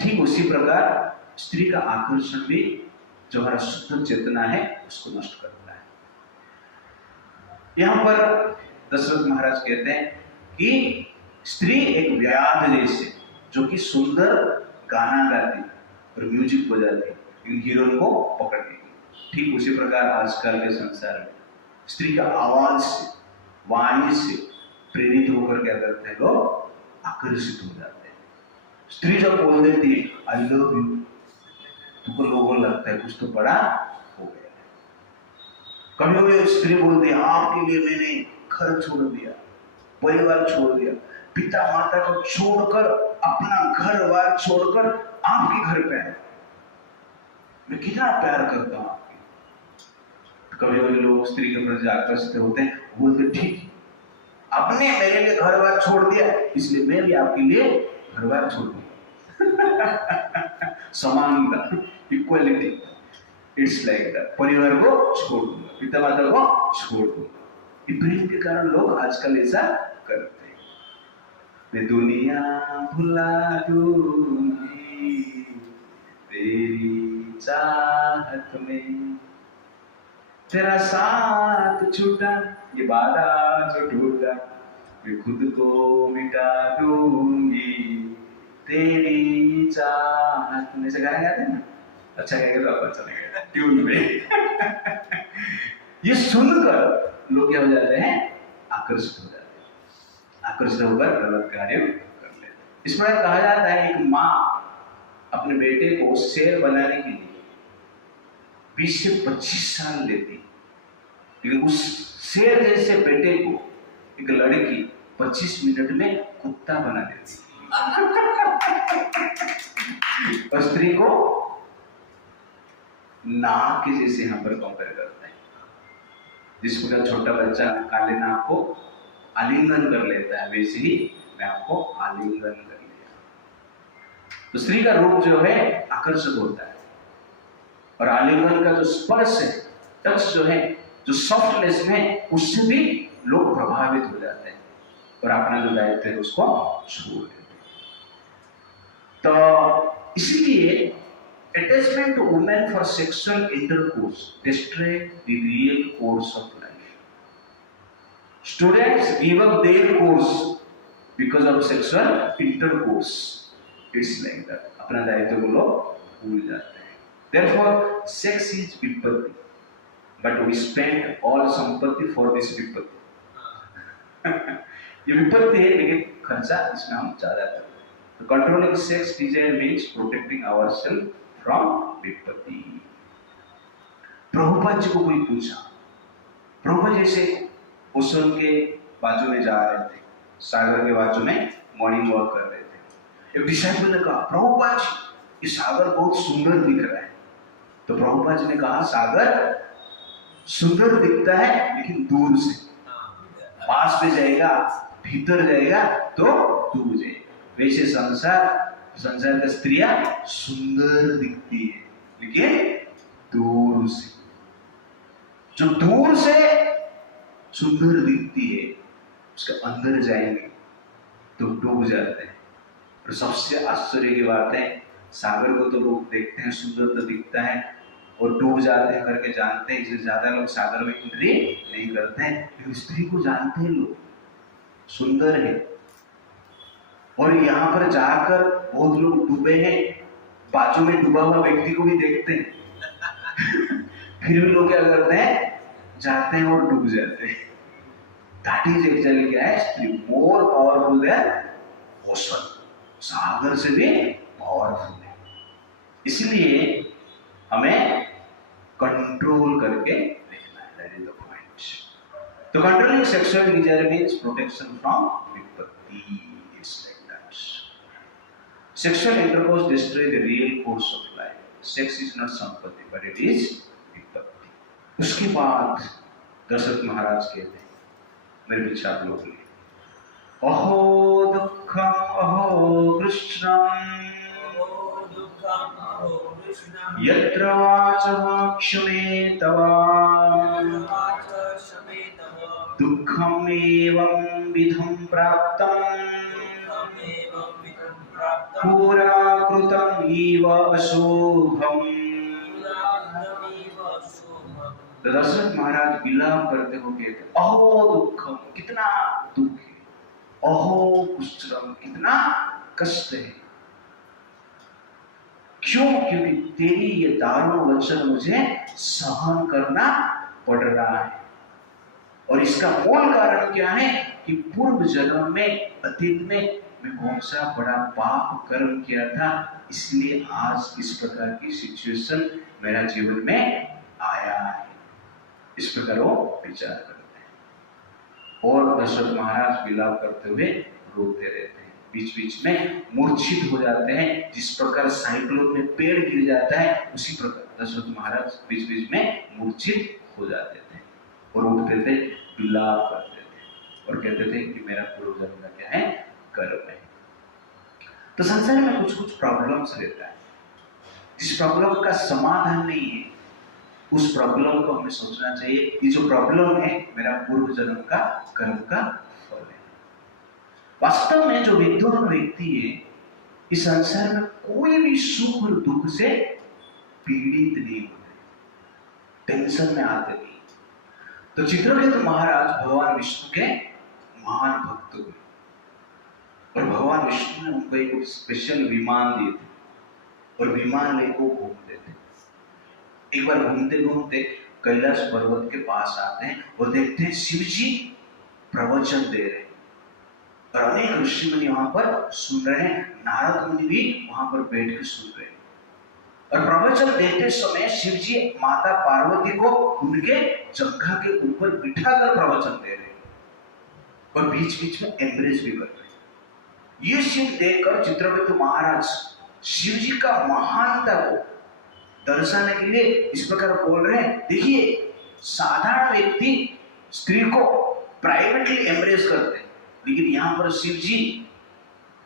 ठीक उसी प्रकार स्त्री का आकर्षण भी जो हमारा शुद्ध चेतना है उसको नष्ट करता है। यहां पर दशरथ महाराज कहते हैं कि स्त्री एक व्याध जैसे जो कि सुंदर गाना गाती और म्यूजिक बजाती इन हीरोइन को पकड़ लेगी, ठीक उसी प्रकार आजकल के संसार में स्त्री का आवाज से, वाणी से प्रेरित होकर क्या करते हैं, लोग आकर्षित हो जाते हैं। स्त्री जब बोल देती है आई लव यू, तुमको लोगों को लगता है कुछ तो बड़ा हो गया। कभी कभी स्त्री बोलती है आपके लिए मैंने घर छोड़ दिया, परिवार छोड़ दिया, पिता माता को छोड़कर, अपना घर बार छोड़कर आपके घर पे आया, मैं कितना प्यार करता हूं आपके। कभी कभी लोग स्त्री के प्रति आकर्षित होते हैं, बोलते ठीक आपने मेरे लिए घर बार छोड़ दिया इसलिए मैं भी आपके लिए घर बार छोड़ दूंगा समानता, इक्वालिटी, इट्स लाइक दैट, परिवार को छोड़ दूंगा, पिता माता को छोड़ दूंगा। प्रेम के कारण लोग आजकल ऐसा करते हैं। मैं दुनिया भुला दूंगी तेरी चाहत में, तेरा साथ छूटा ये वादा जो टूटा, मैं खुद को मिटा दूंगी तेरी चाहत में। से गाना गाते हैं ना, अच्छा गाएंगे तो आपको अच्छा लगेगा ट्यून पे ये सुनकर लोग क्या हो जाते हैं, आकर्षित हो जाते हैं, आकर्षित होकर गलत कार्य कर लेते हैं। इस प्रकार कहा जाता है एक माँ अपने बेटे को शेर बनाने के लिए 20 से 25 साल लेती, लेकिन उस शेर जैसे बेटे को एक लड़की 25 मिनट में कुत्ता बना देती और स्त्री को नाक के जैसे यहाँ पर कंपेयर करता है। जिस प्रकार छोटा बच्चा काले नाक को आलिंगन कर लेता है, वैसे ही मैं आपको आलिंगन कर लिया। तो स्त्री का रूप जो है आकर्षक होता है, और आलिंगन का जो स्पर्श है, टच जो है, जो सॉफ्टनेस है, उससे भी लोग प्रभावित हो जाते हैं और अपना जो दायित्व है उसको छोड़ देते हैं। तो इसीलिए attachment to women for sexual intercourse destroy the real course of life. Students give up their course because of sexual intercourse, it's like that. अपना दायित्व को लोग भूल जाते हैं। देयरफॉर सेक्स इज विपत्ति, बट वी स्पेंड ऑल संपत्ति for this विपत्ति। ये विपत्ति है, लेकिन खर्चा इसमें हम ज्यादा करते हैं। Controlling sex desire means protecting ourselves from विपत्ति। प्रभुपाद जी को कोई पूछा, प्रभुपाद जैसे ओशन के बाजू में जा रहे थे, सागर के बाजू में मॉर्निंग वॉक कर रहे थे। एक डिसाइपल ने कहा, प्रभुपाद जी ये सागर बहुत सुंदर दिख रहा है। तो प्रभुपाद जी ने कहा, सागर सुंदर दिखता है लेकिन दूर से, पास में जाएगा, भीतर जाएगा तो डूब जाएगा। वैसे संसार की स्त्रियां सुंदर दिखती है लेकिन दूर से। जो दूर से सुंदर दिखती है उसके अंदर जाएंगे तो डूब जाते हैं। और सबसे आश्चर्य की बात है, सागर को तो लोग देखते हैं सुंदर तो दिखता है और डूब जाते हैं करके जानते हैं, इसलिए ज्यादा लोग सागर में एंट्री नहीं करते हैं। लेकिन स्त्री को जानते हैं लोग सुंदर है, और यहाँ पर जाकर बहुत लोग डूबे हैं, बाजू में डूबा हुआ व्यक्ति को भी देखते हैं। फिर भी लोग क्या करते हैं, जाते हैं और डूब जाते हैं। दैट इज एक्चुअली क्या है, स्त्री मोर पावरफुल देन ओशन, सागर से भी पावरफुल है। इसलिए हमें कंट्रोल करके देखना है, दैट इज द पॉइंट। तो controlling sexual desire means protection from विपत्ति, it's like that. Sexual intercourse destroy the real course of life. Sex is not संपत्ति बट इट इज विपत्ति। उसके बाद दशरथ महाराज कहते हैं, मेरे पीछे आप लोग, अहो दुःखम अहो कृष्णम यत्र वाचः क्षमे तव दुःखम एवं विधं प्राप्तं पुरा कृतं इव अशुभम्। दशरथ महाराज विलाप करते हो कहते, अहो दुःखम, कितना दुख है, अहो कुष्ठम, कितना कष्ट है। क्यों? क्योंकि तेरी ये दारुण वचन मुझे सहन करना पड़ रहा है। और इसका मूल कारण क्या है कि पूर्व जन्म में, अतीत में मैं कौन सा बड़ा पाप कर्म किया था, इसलिए आज इस प्रकार की सिचुएशन मेरा जीवन में आया है। इस प्रकार वो विचार करते हैं। और दशरथ महाराज विलाप करते हुए रोते रहते हैं, बीच बीच में मूर्छित हो जाते हैं। जिस प्रकार साइक्लोन में पेड़ गिर जाता है, उसी प्रकार दशरथ महाराज बीच बीच में मूर्छित हो जाते थे और उठते थे, विलाप करते थे और कहते थे कि मेरा पूर्व जन्म का क्या है, कर्म है। तो संसार में कुछ कुछ प्रॉब्लम्स रहता है, जिस प्रॉब्लम का समाधान नहीं है उस प्रॉब्लम को हमें सोचना चाहिए, ये जो प्रॉब्लम है मेरा पूर्व जन्म का कर्म का फल है। वास्तव में जो विद्वान व्यक्ति है, इस संसार में कोई भी सुख और दुख से पीड़ित नहीं होते, टेंशन में आते नहीं। तो चित्रकेतु महाराज भगवान विष्णु के महान भक्त हुए और भगवान विष्णु ने उनको एक स्पेशल विमान दिए थे और विमान लेकर घूमते थे। एक बार घूमते घूमते कैलाश पर्वत के पास आते हैं और देखते हैं शिव जी प्रवचन दे रहे हैं और अनेक ऋषि मुनि वहां पर सुन रहे हैं। नारद मुनि भी वहां पर बैठ कर सुन रहे हैं और प्रवचन देते समय शिव जी माता पार्वती को उनके जंघा के ऊपर बिठाकर प्रवचन दे रहे हैं और बीच बीच में एम्ब्रेस भी कर रहे हैं। ये शिव देखकर चित्रकेतु महाराज शिव जी का महानता को दर्शाने के लिए इस प्रकार बोल रहे हैं। देखिए, साधारण व्यक्ति स्त्री को प्राइवेटली एम्ब्रेस करते हैं, लेकिन यहाँ पर शिव जी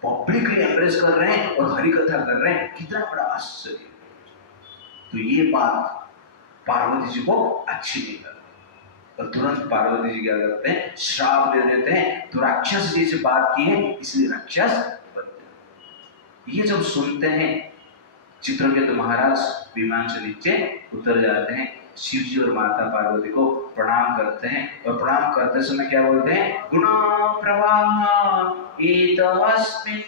पब्लिकली एम्ब्रेस कर रहे हैं और हरि कथा कर रहे हैं। कितना बड़ा आश्चर्य। तो ये बात पार्वती जी को अच्छी नहीं लगती और तुरंत पार्वती जी क्या करते हैं, श्राप दे देते हैं। तो राक्षस जी से बात की है इसलिए राक्षस बनते हैं। ये जब सुनते हैं, चित्रकेतु महाराज विमान से नीचे उतर जाते हैं शिव जी और माता पार्वती को प्रणाम करते हैं और प्रणाम करते समय क्या बोलते हैं, गुण प्रवाह एतस्मिन्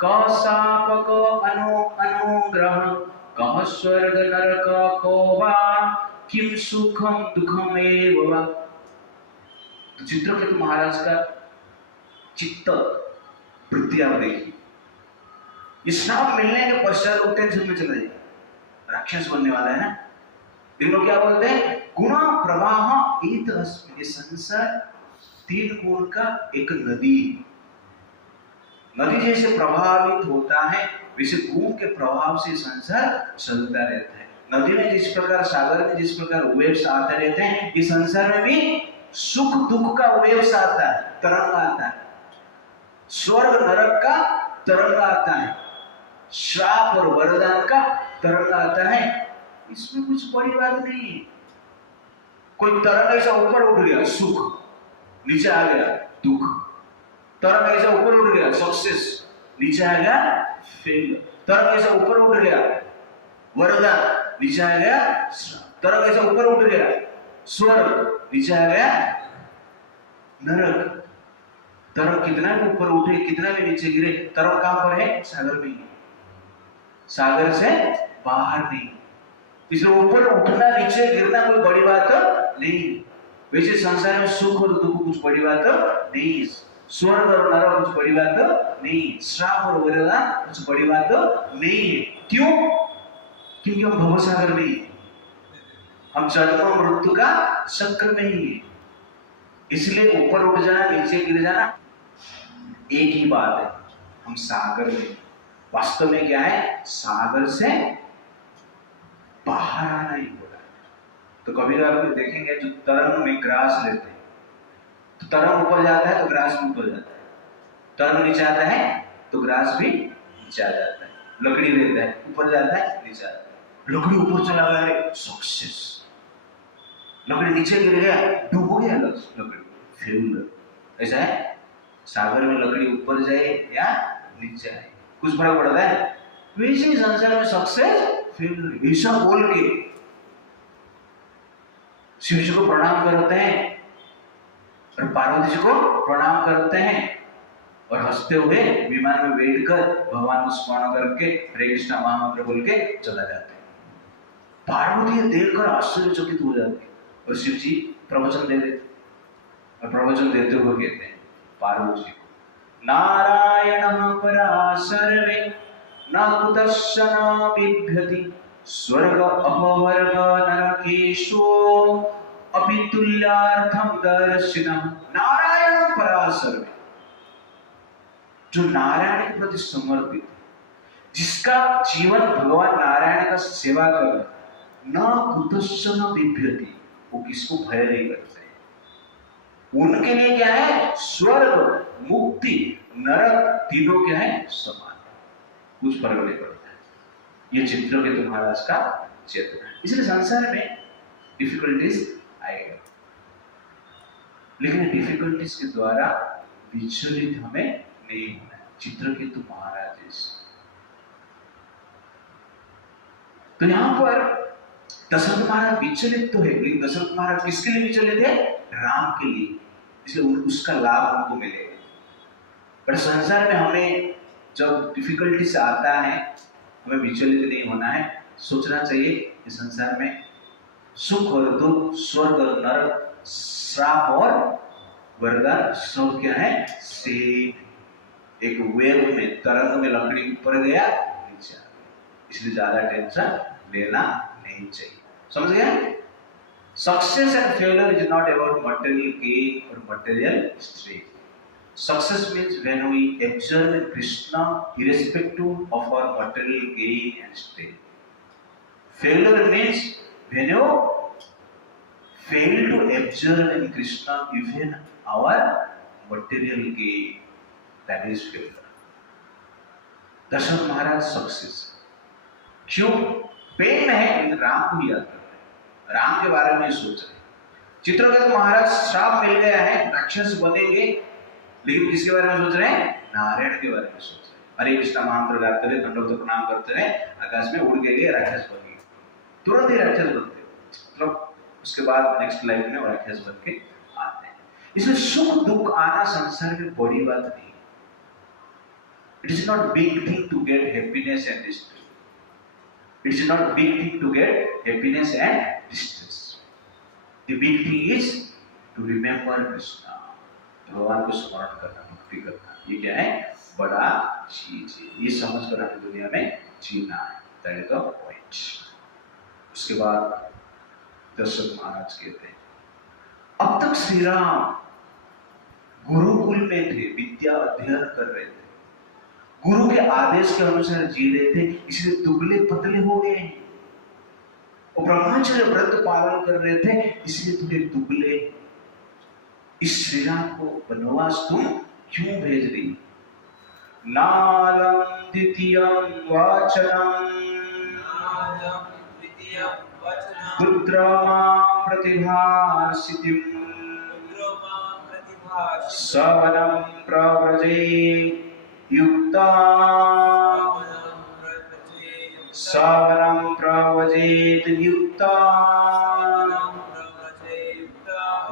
क शाप क अनुग्रह कह स्वर्ग नरक को वा किम सुखम दुखम एव वा। तो चित्रकेतु महाराज का चित्त वृत्ति आप देखिए, ये श्राप मिलने के पश्चात लोग टेंशन में चले जाए, राक्षस बनने वाला है ना। इन लोग क्या बोलते हैं, गुण प्रवाह एतस्मिन्, ये संसार 3 गुण का एक नदी, नदी जैसे प्रभावित होता है वैसे गुण के प्रभाव से संसार चलता रहता है। नदी में जिस प्रकार, सागर में जिस प्रकार वेव्स आते रहते हैं, इस संसार में भी सुख दुख का वेव्स आता है, तरंग आता है, स्वर्ग नरक का तरंग आता है, श्राप और वरदान का तरंग आता है। इसमें कुछ बड़ी बात नहीं है। कोई तरंग ऐसा ऊपर उठ गया सुख, नीचे आ गया दुख, तरंग ऐसा ऊपर उठ गया सक्सेस, नीचे आ गया फेलियर, तरंग ऐसा ऊपर उठ गया वरदान, नीचे आ गया श्राप, तरंग ऐसा ऊपर उठ गया स्वर्ग, नीचे आ गया नरक। तरंग कितना भी ऊपर उठे, कितना भी नीचे गिरे, तरंग कहां पर है, सागर में ही, सागर से बाहर नहीं। इसलिए ऊपर उठना नीचे गिरना कोई बड़ी बात नहीं। वैसे संसार में सुख और दुख कुछ बड़ी बात नहीं, स्वर्ग और नरक कुछ बड़ी बात नहीं, श्राप और वरदान कुछ बड़ी बात नहीं है। क्यों? क्योंकि हम भवसागर में ही, हम जन्म मृत्यु का चक्र में ही है। इसलिए ऊपर उठ जाना नीचे गिर जाना एक ही बात है, हम सागर में। वास्तव में क्या है, सागर से बाहर आना ही बोला। तो कभी आप देखेंगे जो तरंग में ग्रास लेते हैं, तो तरंग ऊपर जाता है तो ग्रास भी ऊपर जाता है, तरंग नीचे आता है तो ग्रास भी नीचे आ जाता है, लकड़ी लेता है ऊपर जाता है नीचे आता है, लकड़ी ऊपर चला गया सक्सेस, लकड़ी नीचे गिर गया डूब गया लकड़ी फेलियर। ऐसा है, सागर में लकड़ी ऊपर जाए या नीचे आए कुछ फर्क पड़ता है। वैसे संसार में सक्सेस फेलियर, ऐसा बोल के शिव जी को प्रणाम करते हैं और पार्वती जी को प्रणाम करते हैं और हंसते हुए विमान में बैठकर भगवान को स्मरण करके हरे कृष्णा महामंत्र बोल के चला जाते हैं। पार्वती देखकर आश्चर्यचकित हो जाती है और शिव जी प्रवचन दे देते, और प्रवचन देते हुए कहते हैं पार्वती जी को, नारायण परा सर्वे न कुतश्चन बिभ्यति स्वर्ग अपवर्ग नरकेषु अपि तुल्यार्थम दर्शिनः। नारायण परा सर्वे, जो नारायण के प्रति समर्पित, जिसका जीवन भगवान नारायण का सेवा कर, न कुतश्चन बिभ्यति, वो किसको भय नहीं करते। उनके लिए क्या है, स्वर्ग मुक्ति नरक तीनों क्या है समान, कुछ फर्क नहीं पड़ता है। ये चित्रकेतु महाराज का चेतना है। इसलिए संसार में डिफिकल्टीज आएगा, लेकिन डिफिकल्टीज के द्वारा विचलित हमें नहीं होना है। चित्रकेतु महाराज तो यहां पर दशरथ महाराज विचलित तो है, लेकिन दशरथ महाराज किसके लिए विचलित है, राम के लिए, इसलिए उसका लाभ उनको मिलेगा। पर संसार में हमें जब डिफिकल्टी से आता है, हमें विचलित नहीं होना है। सोचना चाहिए कि संसार में सुख और दुख, स्वर्ग और नरक, श्राप और वरदान सब क्या है, सेम। एक वेव में, तरंग में लकड़ी ऊपर गया नीचे आ गया, इसलिए ज्यादा टेंशन लेना नहीं चाहिए। समझ गया? Success and failure is not about material gain or material strain. Success means when we observe in Krishna irrespective of our material gain and strain. Failure means when you fail to observe in Krishna even our material gain, that is failure. Dasharatha Maharaj success क्यों? Pain में है, लेकिन राम को याद कर रहे हैं, राम के बारे में सोच रहे हैं। चित्रकेतु महाराज श्राप मिल गया है, राक्षस बनेंगे, लेकिन किसके बारे में सोच रहे हैं, नारायण के बारे में सोच रहे हैं। हरे कृष्णा महामंत्र गाते रहे, दंडवत प्रणाम करते रहे, आकाश में उड़ के गए, राक्षस बन गए, तुरंत ही राक्षस बनते। मतलब उसके बाद नेक्स्ट लाइफ में राक्षस बन के आते हैं। इसलिए सुख दुख आना संसार में बड़ी बात नहीं। It is not big thing to get happiness and distress. It is not big thing to get happiness and distress. The big thing is to remember Krishna, भगवान को स्मरण करना, भक्ति करना। ये क्या है? बड़ा चीज है। ये समझ कर हमें दुनिया में जीना है। That is the point. उसके बाद दशरथ महाराज कहते हैं, अब तक श्री राम गुरुकुल में थे, विद्या अध्ययन कर रहे थे, गुरु के आदेश के अनुसार जी रहे थे, इसलिए दुबले पतले हो गए। और ब्रह्मचर्य व्रत पालन कर रहे थे, इसलिए थोड़े दुबले। इस श्री राम को वनवास तुम क्यों भेज रही? नालम द्वितीयं वचनं पुत्रमां प्रतिभासितिं सवनं प्रव्रजेत् युक्ता सवनं प्रव्रजेत् युक्ता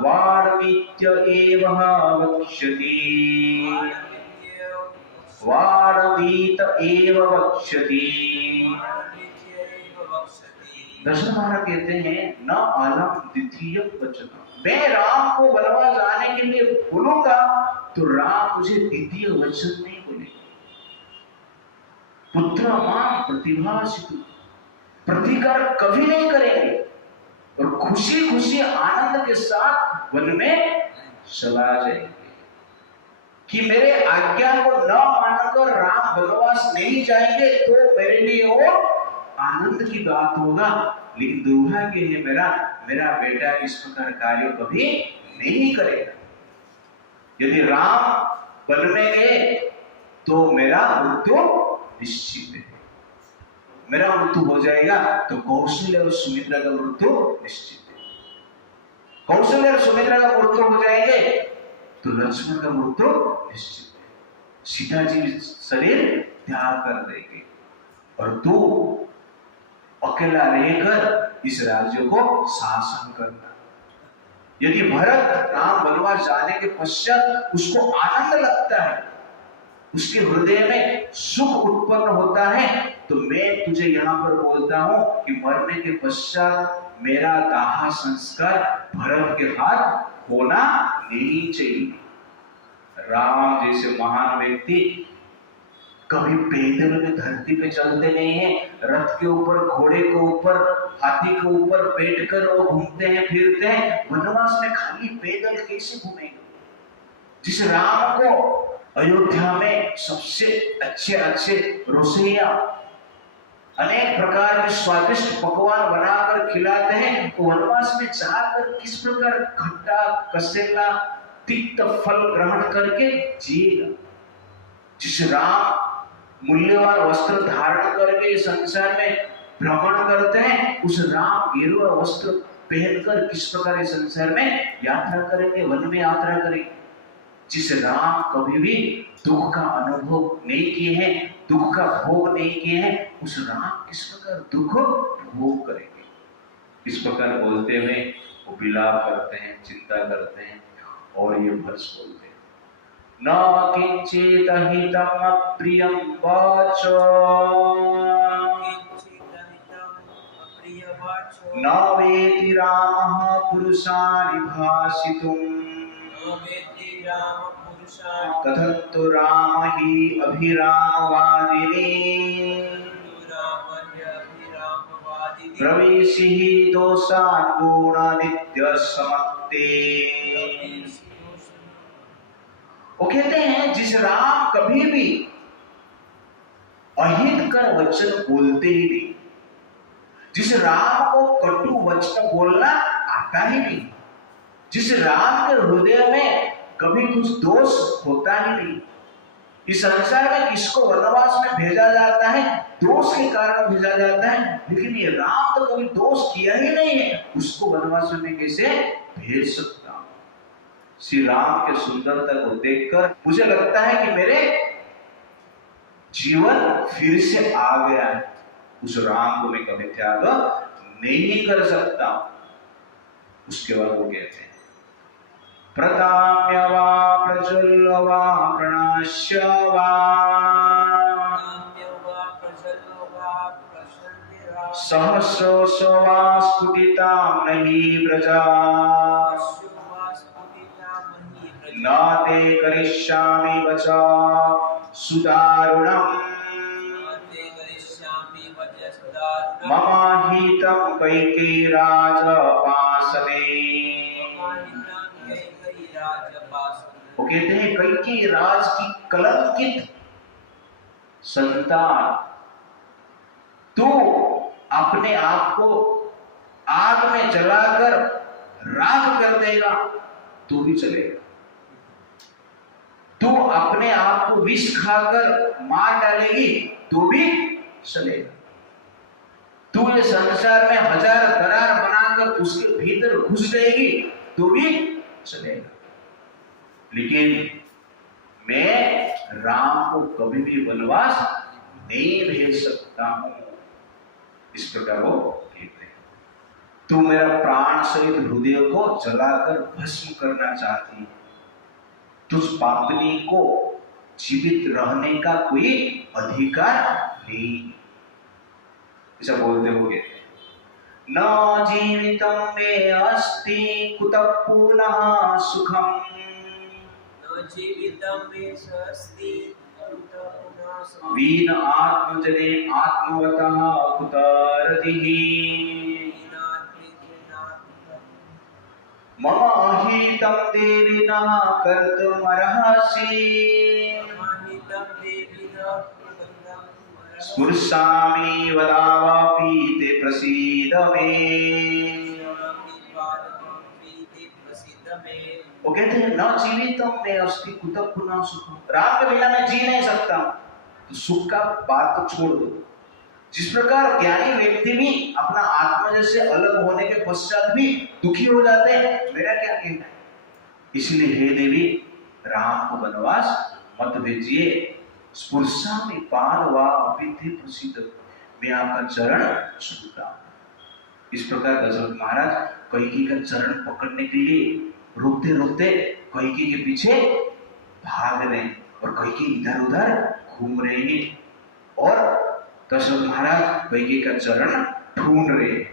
वार्मित्य एव वक्ष्यति वार्मीत एव वक्ष्यति। दशरथ महाराज कहते हैं, न आलम द्वितीय वचन, मैं राम को वनवास जाने के लिए बोलूंगा तो राम मुझे द्वितीय वचन नहीं बोलेगा। पुत्र मां प्रतिभासितु, प्रतिकार कभी नहीं करेंगे और खुशी खुशी आनंद के साथ वन में चला जाएंगे। कि मेरे आज्ञा को न मानकर राम वनवास नहीं जाएंगे तो मेरे लिए वो आनंद की बात होगा, लेकिन दुर्भाग्य है मेरा बेटा इस प्रकार कार्य कभी नहीं करेगा। यदि राम वन में गए तो मेरा मृत्यु निश्चित है। मेरा मृत्यु हो जाएगा तो कौशल्य और सुमित्रा का मृत्यु निश्चित है। कौशल्य और सुमित्रा का मृत्यु हो जाएंगे तो लक्ष्मण का मृत्यु निश्चित है। सीता जी शरीर त्याग कर देंगे और तू अकेला रहकर इस राज्य को शासन करना। यदि भरत राम वनवास जाने के पश्चात उसको आनंद लगता है, उसके हृदय में सुख उत्पन्न होता है, तो मैं तुझे यहाँ पर बोलता हूं कि मरने के पश्चात मेरा दाह संस्कार भरत के हाथ होना नहीं चाहिए। राम जैसे महान व्यक्ति कभी पैदल में धरती पे चलते नहीं है, रथ के ऊपर, घोड़े के ऊपर, हाथी के ऊपर बैठकर वो घूमते हैं, फिरते हैं। वनवास में खाली पैदल कैसे घूमेंगे? जिस राम को अयोध्या में सबसे अच्छे अच्छे रसोइया अनेक प्रकार के स्वादिष्ट पकवान बनाकर खिलाते हैं, तो वनवास में जाकर किस प्रकार खट्टा कसेला तिक्त फल ग्रहण करके जिएगा? जिस राम मूल्यवान वस्त्र धारण करके संसार में भ्रमण करते हैं, उस राम गेरुआ वस्त्र पहनकर किस प्रकार संसार में यात्रा करेंगे, वन में यात्रा करेंगे? जिस राम कभी भी दुख का अनुभव नहीं किए हैं, दुख का भोग नहीं किए हैं, उस राम किस प्रकार दुख भोग करेंगे? इस प्रकार बोलते हुए वो विलाप करते हैं, चिंता करते हैं और ये वर्ष बोलते हैं, न किंचित हितम अप्रियम वाचो न वेति रामः पुरुषाणि भाषितुम् तथन्तु राम हि अभिरामवादिनी प्रवेशिः दोषान् गुणानित्य समक्ते। वो कहते हैं जिस राम कभी भी अहित कर वचन बोलते ही नहीं, जिस राम को कटु वचन बोलना आता ही नहीं, जिस राम के हृदय में कभी कुछ दोष होता ही नहीं। इस संसार में किसको वनवास में भेजा जाता है? दोष के कारण भेजा जाता है, लेकिन ये राम तो कभी दोष किया ही नहीं है, उसको वनवास में कैसे भेज सकता हूं? श्री राम के सुंदरता को देखकर मुझे लगता है कि मेरे जीवन फिर से आ गया है। उस राम को मैं कभी त्याग नहीं कर सकता, उसके बाद वो कहते हैं प्रताम्य वा प्रज्वल्य वा प्रणाश्य वा सहस्रश वा स्फुटितां नहि व्रजा न ते करिष्यामि वचा सुदारुणम् मम हितं कैकेयीराजपासने। वो कहते हैं कैकेयी राज की कलंकित संतान, तू अपने आप को आग में जलाकर राख कर देगा तो भी चलेगा, तू अपने आप को विष खाकर मार डालेगी तो भी चलेगा, तू ये संसार में हजार दरार बनाकर उसके भीतर घुस जाएगी तो भी चलेगा, लेकिन मैं राम को कभी भी वनवास नहीं भेज सकता हूं। इस प्रकार वो कहते हैं तू मेरा प्राण सहित हृदय को जलाकर भस्म करना चाहती है, तुझ पापनी को जीवित रहने का कोई अधिकार नहीं। ऐसा बोलते हो कहते हैं न जीवितं मे अस्ति कुतः पुनः सुखम्, वीन आत्मजने आत्मवतः कुतः रतिः मम अहितं देवि न कर्तुमर्हसि स्पुर्शामि वदावापि ते प्रसीद मे। वो कहते हैं न जीवितं मे अस्ति कुतः पुनः सुखम्, राम के बिना मैं जी नहीं सकता, तो सुख का बात तो छोड़ दो। जिस प्रकार ज्ञानी व्यक्ति भी अपना आत्मा से अलग होने के पश्चात भी दुखी हो जाते हैं, मेरा क्या कहना है। इसलिए हे देवी राम को वनवास मत भेजिए, स्पुर्शामि पादवा अपिते प्रसीद, मैं आपका चरण छूता। इस प्रकार दशरथ महाराज कैकेयी का चरण पकड़ने के लिए रोकते रोकते कैकेयी के पीछे भाग रहे हैं और कैकेयी इधर उधर घूम रहे हैं और दशरथ महाराज कैकेयी का चरण ढूंढ रहे हैं।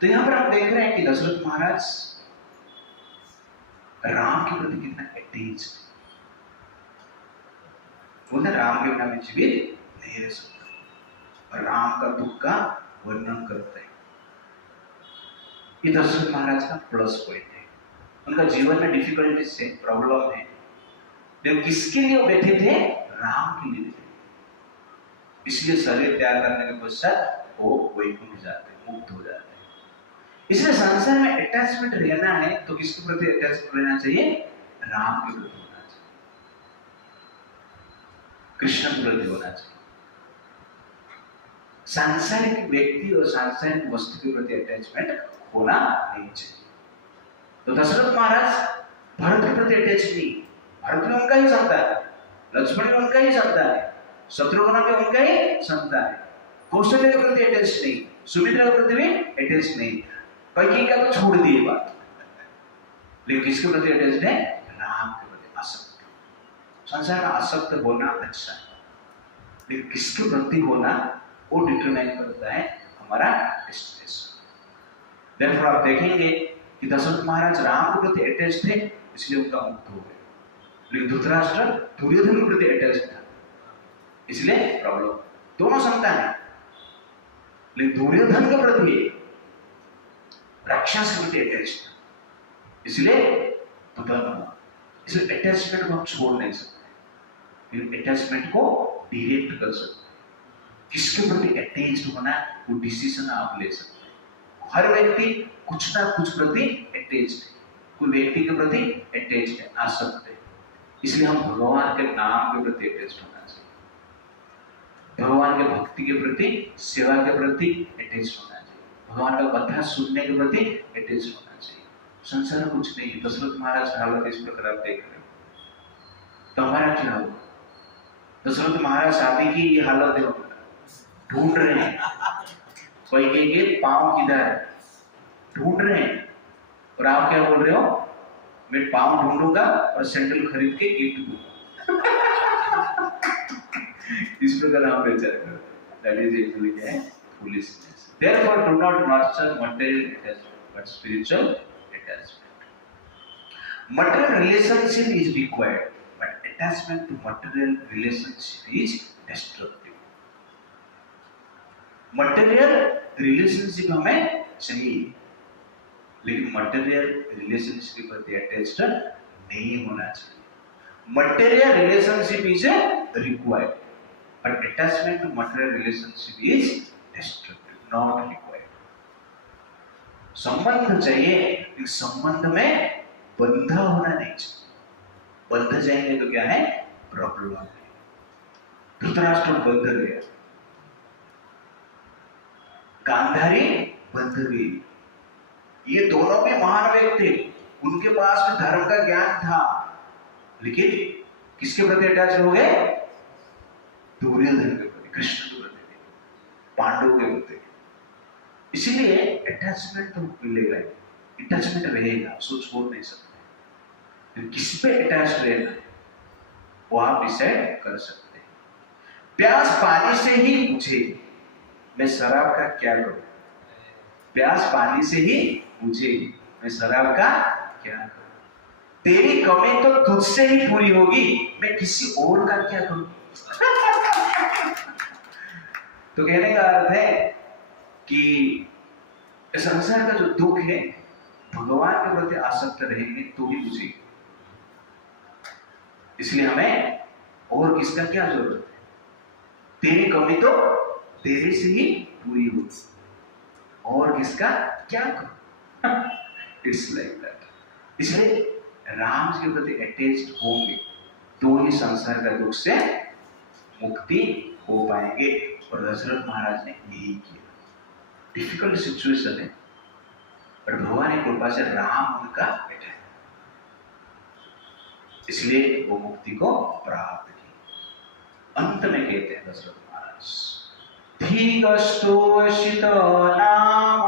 तो यहां पर हम देख रहे हैं कि दशरथ महाराज राम के प्रति कितना अटैच्ड, बोलते राम के बिना मैं जीवित नहीं रह सकता, और राम का दुख का वर्णन करते हैं। ये दशरथ महाराज का प्लस पॉइंट है। उनका जीवन में डिफिकल्टीज है, प्रॉब्लम है, लेकिन किसके लिए वो बैठे थे? राम के लिए बैठे। इसलिए शरीर त्याग करने के पश्चात वो वैकुंठ जाते, मुक्त हो जाते हैं। इसलिए संसार में अटैचमेंट रहना है तो किसके प्रति अटैचमेंट रहना चाहिए? राम के प्रति होना चाहिए, कृष्ण के प्रति होना चाहिए। सांसारिक व्यक्ति और सांसारिक वस्तु के प्रति अटैचमेंट होना नहीं चाहिए। तो दशरथ महाराज भरत के प्रति अटैच नहीं, भरत भी उनका ही संतान है, लक्ष्मण भी उनका ही संतान है, शत्रुघ्न भी उनका ही संतान है, कौशल्य के प्रति अटैच नहीं, सुमित्रा के प्रति भी अटैच नहीं, कैकेयी का तो छोड़ दिए बात, लेकिन किसके प्रति अटैच है? राम के प्रति आसक्त। संसार में आसक्त होना अच्छा है, लेकिन किसके प्रति होना वो डिटरमाइन करता है हमारा डेस्टिनेशन। देयरफॉर आप देखेंगे कि दशरथ महाराज राम के प्रति अटैच थे, इसलिए उनका मुक्त हो गए, लेकिन धृतराष्ट्र दुर्योधन के प्रति अटैच था, इसलिए प्रॉब्लम। दोनों संतान है, लेकिन दुर्योधन के प्रति राक्षस के प्रति अटैच था, इसलिए इसलिए अटैचमेंट को हम छोड़ नहीं सकते, लेकिन अटैचमेंट को डिरेक्ट कर सकते हैं। किसके प्रति अटैच्ड होना वो डिसीजन आप ले सकते हैं। हर व्यक्ति कुछ ना कुछ प्रति अटैच्ड है, कोई व्यक्ति के प्रति अटैच्ड है, आसक्त है, इसलिए हम भगवान के नाम के प्रति अटैच्ड होना चाहिए, भगवान के भक्ति के प्रति, सेवा के प्रति अटैच्ड होना चाहिए, भगवान का कथा सुनने के प्रति अटैच्ड होना चाहिए। संसार में कुछ नहीं। दशरथ महाराज की हालत इस प्रकार आप देख रहे हो, तो हमारा क्या होगा? दशरथ महाराज शादी की ये हालत है, ढूंढ रहे हैं कोई कहेंगे पाँव किधर ढूंढ रहे हैं, और आप क्या बोल रहे हो, मैं पाँव ढूंढूंगा और सैंडल खरीद के गिफ्ट दूंगा। इस प्रकार हम विचार करते हैं। That is actually क्या है, foolishness. Therefore, do not nurture material attachment, but spiritual attachment. Material relationship is required, but attachment to material relationship is destructive. Material relationship हमें चाहिए, लेकिन material relationship के प्रति attached नहीं होना चाहिए. Material relationship is required, but attachment to material relationship is destructive, not required. संबंध चाहिए, लेकिन संबंध में बंधा होना नहीं चाहिए. बंध जाएंगे तो क्या है, प्रॉब्लम है. धृतराष्ट्र बंध गया, गांधारी बंध गई. ये दोनों भी महान व्यक्ति, उनके पास में धर्म का ज्ञान था, लेकिन किसके प्रति अटैच हो गए, दुर्योधन के प्रति, कृष्ण के प्रति, पांडव के प्रति. इसीलिए अटैचमेंट तो मिलेगा, अटैचमेंट रहेगा, सोच बोल नहीं सकते. किस पे अटैच रहना वो आप डिसाइड कर सकते हैं. प्यास पानी से ही बुझे, मैं शराब का क्या करूं. प्यास पानी से ही बुझे, मैं शराब का क्या करूं. तेरी कमी तो तुझसे ही पूरी होगी, मैं किसी और का क्या करूं. तो कहने का अर्थ है कि संसार का जो दुख है, भगवान के प्रति आसक्त रहेंगे तो ही बुझेगी. इसलिए हमें और किसका क्या जरूरत है. तेरी कमी तो तेरे से ही पूरी होगी, और किसका क्या करूं. It's like that. इसलिए राम जी के प्रति अटैच्ड होंगे तो ही संसार का दुख से मुक्ति हो पाएंगे. और दशरथ महाराज ने यही किया. डिफिकल्ट सिचुएशन है, पर भगवान की कृपा से राम उनका बेटा है, इसलिए वो मुक्ति को प्राप्त की. अंत में कहते हैं दशरथ महाराज, धीगस्तु योषितो नाम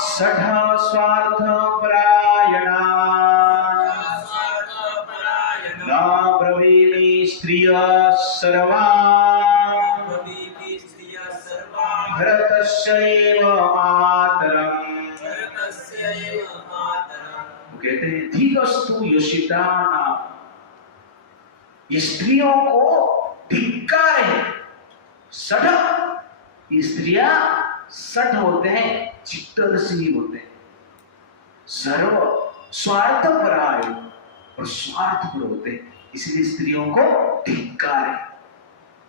सठ स्वार्थ परायणा न ब्रवीमि स्त्रिय सर्वा भरतस्यैव मातरम्. कहते हैं धीगस्तु योषिता नाम, ये स्त्रियों को धिक्कार है. सठ, ये स्त्रियां सठ होते हैं, चित्तरसी होते हैं. सर्व स्वार्थ परायण, और स्वार्थपर होते हैं, इसलिए स्त्रियों को धिक्कार है.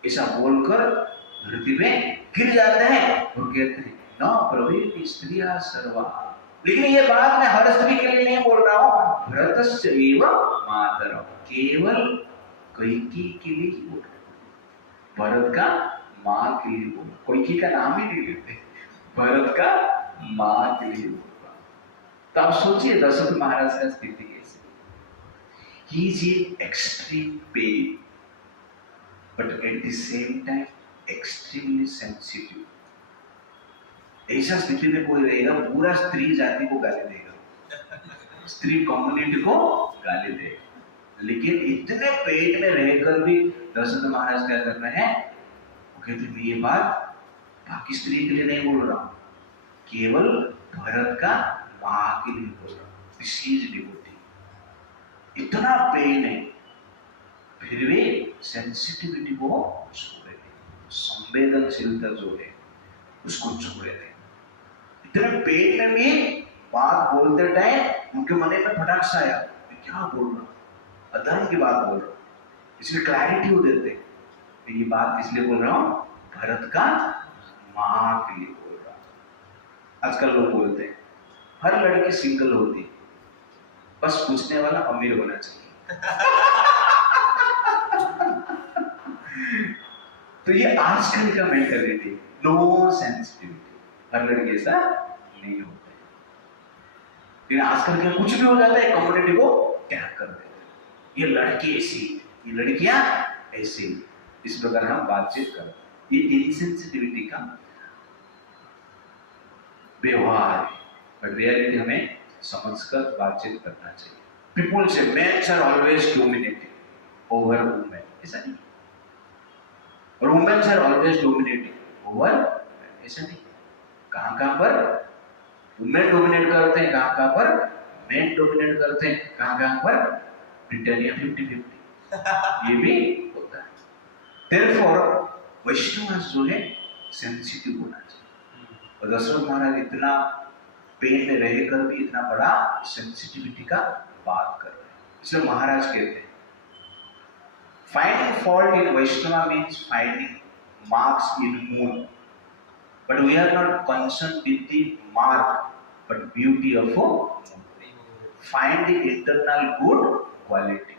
ऐसा बोलकर धरती में गिर जाते हैं और कहते हैं न प्रवीण स्त्रिया सर्वा. लेकिन ये बात मैं हर स्त्री के लिए नहीं बोल रहा हूं, भरतस्य एव मातरम्, केवल कैकेयी के लिए ही बोल रहा हूं. भरत का मां के लिए बोल, कैकेयी का नाम ही नहीं लेते, भरत का मां के लिए बोल रहा. तो आप सोचिए दशरथ महाराज का स्थिति कैसे. He is in extreme pain, but at the same time extremely sensitive. ऐसा स्थिति में कोई रहेगा, पूरा स्त्री जाति को गाली देगा, स्त्री कम्युनिटी को गाली देगा. लेकिन इतने पेट में रहकर भी दशरथ महाराज क्या कर रहे हैं, वो कहते हैं ये बात बाकी स्त्री के लिए नहीं बोल रहा हूं, केवल भरत का मां के लिए बोल रहा हूं. This is devotee. इतना पेन है, फिर भी सेंसिटिविटी को छोड़े, संवेदनशीलता जो है उसको छोड़े थे. इतने पेन में भी बात बोलते टाइम उनके मन में फटाक सा आया, मैं क्या बोल रहा हूं, अधर्म की बात बोल रहा हूं. इसलिए क्लैरिटी हो देते, ये बात इसलिए बोल रहा हूं, भरत का मां के लिए बोल रहा हूं. आजकल लोग बोलते हैं हर लड़की सिंगल होती, बस पूछने वाला अमीर होना चाहिए. तो ये आजकल का मेंटालिटी, नो सेंसिटिविटी. हर लड़के ऐसा नहीं होते, लेकिन आजकल क्या कुछ भी हो जाता है, कम्युनिटी को त्याग कर देते हैं. ये लड़के ऐसी, ये लड़कियां ऐसी. इस प्रकार हम बातचीत करते हैं। ये इनसेंसिटिविटी का व्यवहार है, बट रियलिटी हमें समझकर बातचीत करना चाहिए। पीपल से mens are always dominating over women, ऐसा नहीं, और womens are always dominating over, ऐसा नहीं। कहां कहां पर वुमेन डोमिनेट करते हैं, कहां कहां पर मेन डोमिनेट करते हैं, कहां कहां पर ब्रिटानिया 50-50 ये भी होता है। Therefore, वैष्णव जो है सेंसिटिव होना चाहिए, और दशरथ महाराज इतना पेन में रहकर भी इतना बड़ा सेंसिटिविटी का बात कर रहे हैं। इसलिए महाराज कहते हैं finding fault in Vaishnava means finding marks in moon, but we are not concerned with the mark but beauty of a moon. Find the internal good quality,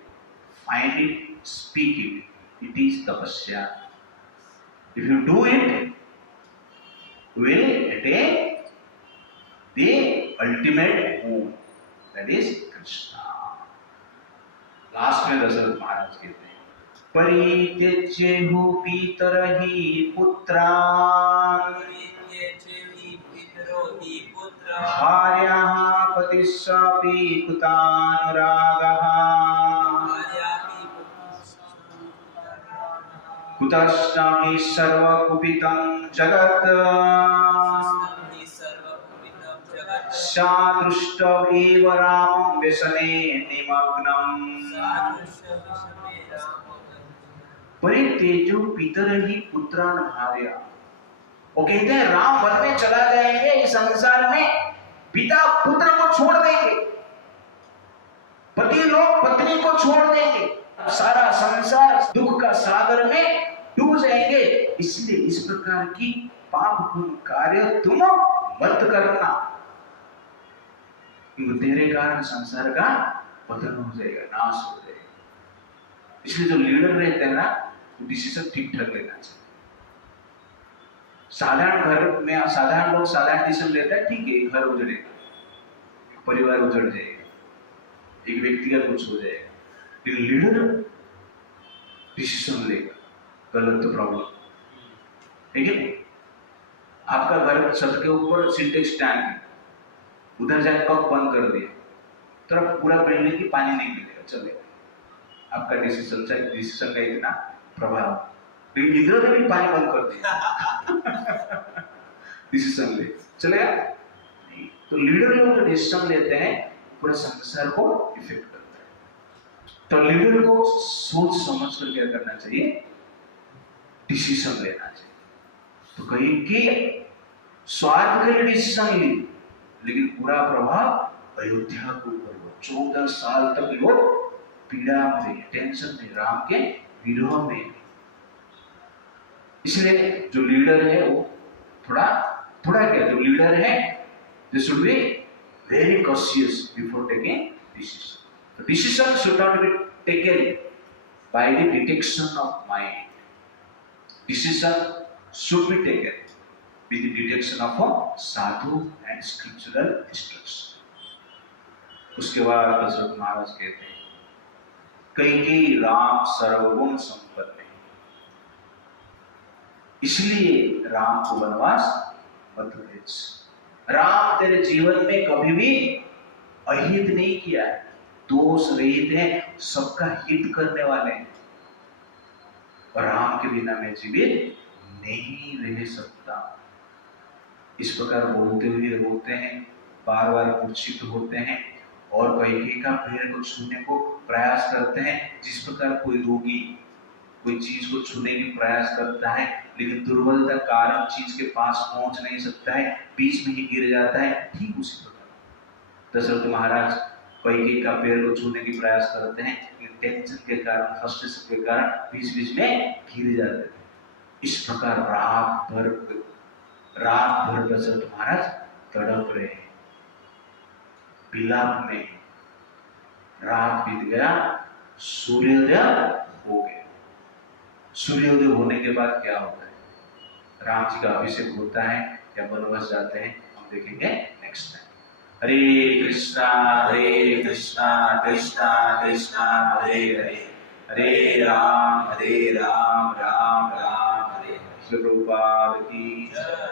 find it, speak it. It is tapasya. If you do it, you will attain the ultimate moon, that is Krishna. Last में दशरथ महाराज कहते हैं परित्यज्येहु पितरहि पुत्रान् भार्याः पतिस्सापि कुतानुरागः कुतस्नाहि सर्वकुपितं जगत् सा दृष्टवेव रामं व्यसने निमग्नम् परित्यज्यो पितरहि पुत्रान् भार्या। वो कहते हैं राम वन में चला जाएंगे, इस संसार में पिता पुत्र को छोड़ देंगे, पति लोग पत्नी को छोड़ देंगे, सारा संसार दुख का सागर में डूब जाएंगे। इसलिए इस प्रकार की पापपूर्ण कार्य तुम मत करना, क्योंकि तेरे कारण संसार का पतन हो जाएगा, नाश हो जाएगा। इसलिए जो लीडर रहते हैं ना, वो डिसीजन ठीक ठाक लेना चाहिए। साधारण घर में साधारण लोग साधारण डिसीजन लेते हैं, ठीक है, घर उजड़ेगा, एक परिवार उजड़ जाएगा, एक व्यक्ति का कुछ हो जाएगा, लेकिन लीडर डिसीजन लेगा, गलत तो प्रॉब्लम, लेकिन आपका घर छत के ऊपर सिंटेक्स टैंक है, उधर जाके कप बंद कर दिया, तो पूरा बिल्डिंग की पानी नहीं मिलेगा, चलेगा, आपका डिसीजन का इतना प्रभाव। लेकिन इधर ने भी पानी बंद कर दिया डिसीजन ले, चलेगा नहीं। तो लीडर लोग जो डिसीजन लेते हैं पूरे संसार को इफेक्ट करता है। तो लीडर को सोच समझ कर क्या करना चाहिए, डिसीजन लेना चाहिए। तो कहीं के स्वार्थ के लिए डिसीजन ली, लेकिन पूरा प्रभाव अयोध्या के ऊपर हुआ। 14 साल तक लोग पीड़ा में, टेंशन में, राम के विरोह में। इसलिए जो लीडर है वो थोड़ा क्या, जो लीडर है they should be very cautious before taking decision. Decision should not be taken by the detection of mind, decision should be taken with the detection of a sadhu and scriptural instruction. उसके बाद दशरथ महाराज कहते हैं कैकेयी राम सर्वगुण संपन्न है, इसलिए राम को वनवास मत भेज। राम तेरे जीवन में कभी भी अहित नहीं किया है, दोष रहित है, सबका हित करने वाले हैं, और राम के बिना मैं जीवित नहीं रह सकता। इस प्रकार बोलते हुए रोते हैं, बार बार मूर्छित होते हैं, और कैकेयी का पैर को छूने को प्रयास करते हैं। जिस प्रकार कोई रोगी कोई चीज को छूने की प्रयास करता है, लेकिन दुर्बलता कारण चीज के पास पहुंच नहीं सकता है, बीच में ही गिर जाता है, ठीक उसी प्रकार दशरथ महाराज कैकेयी का पैर को छूने की प्रयास करते हैं, लेकिन टेंशन के कारण, फ्रस्ट्रेशन के कारण बीच बीच में गिर जाते हैं। इस प्रकार रात भर दशरथ महाराज तड़प रहे हैं, विलाप में। रात बीत गया, सूर्योदय हो गया। सूर्योदय होने के बाद क्या होता है, राम जी का अभिषेक होता है या वनवास जाते हैं, हम देखेंगे नेक्स्ट टाइम। हरे कृष्णा कृष्णा कृष्णा कृष्णा हरे हरे, राम राम राम हरे हरे। श्री प्रभुपाद की जय।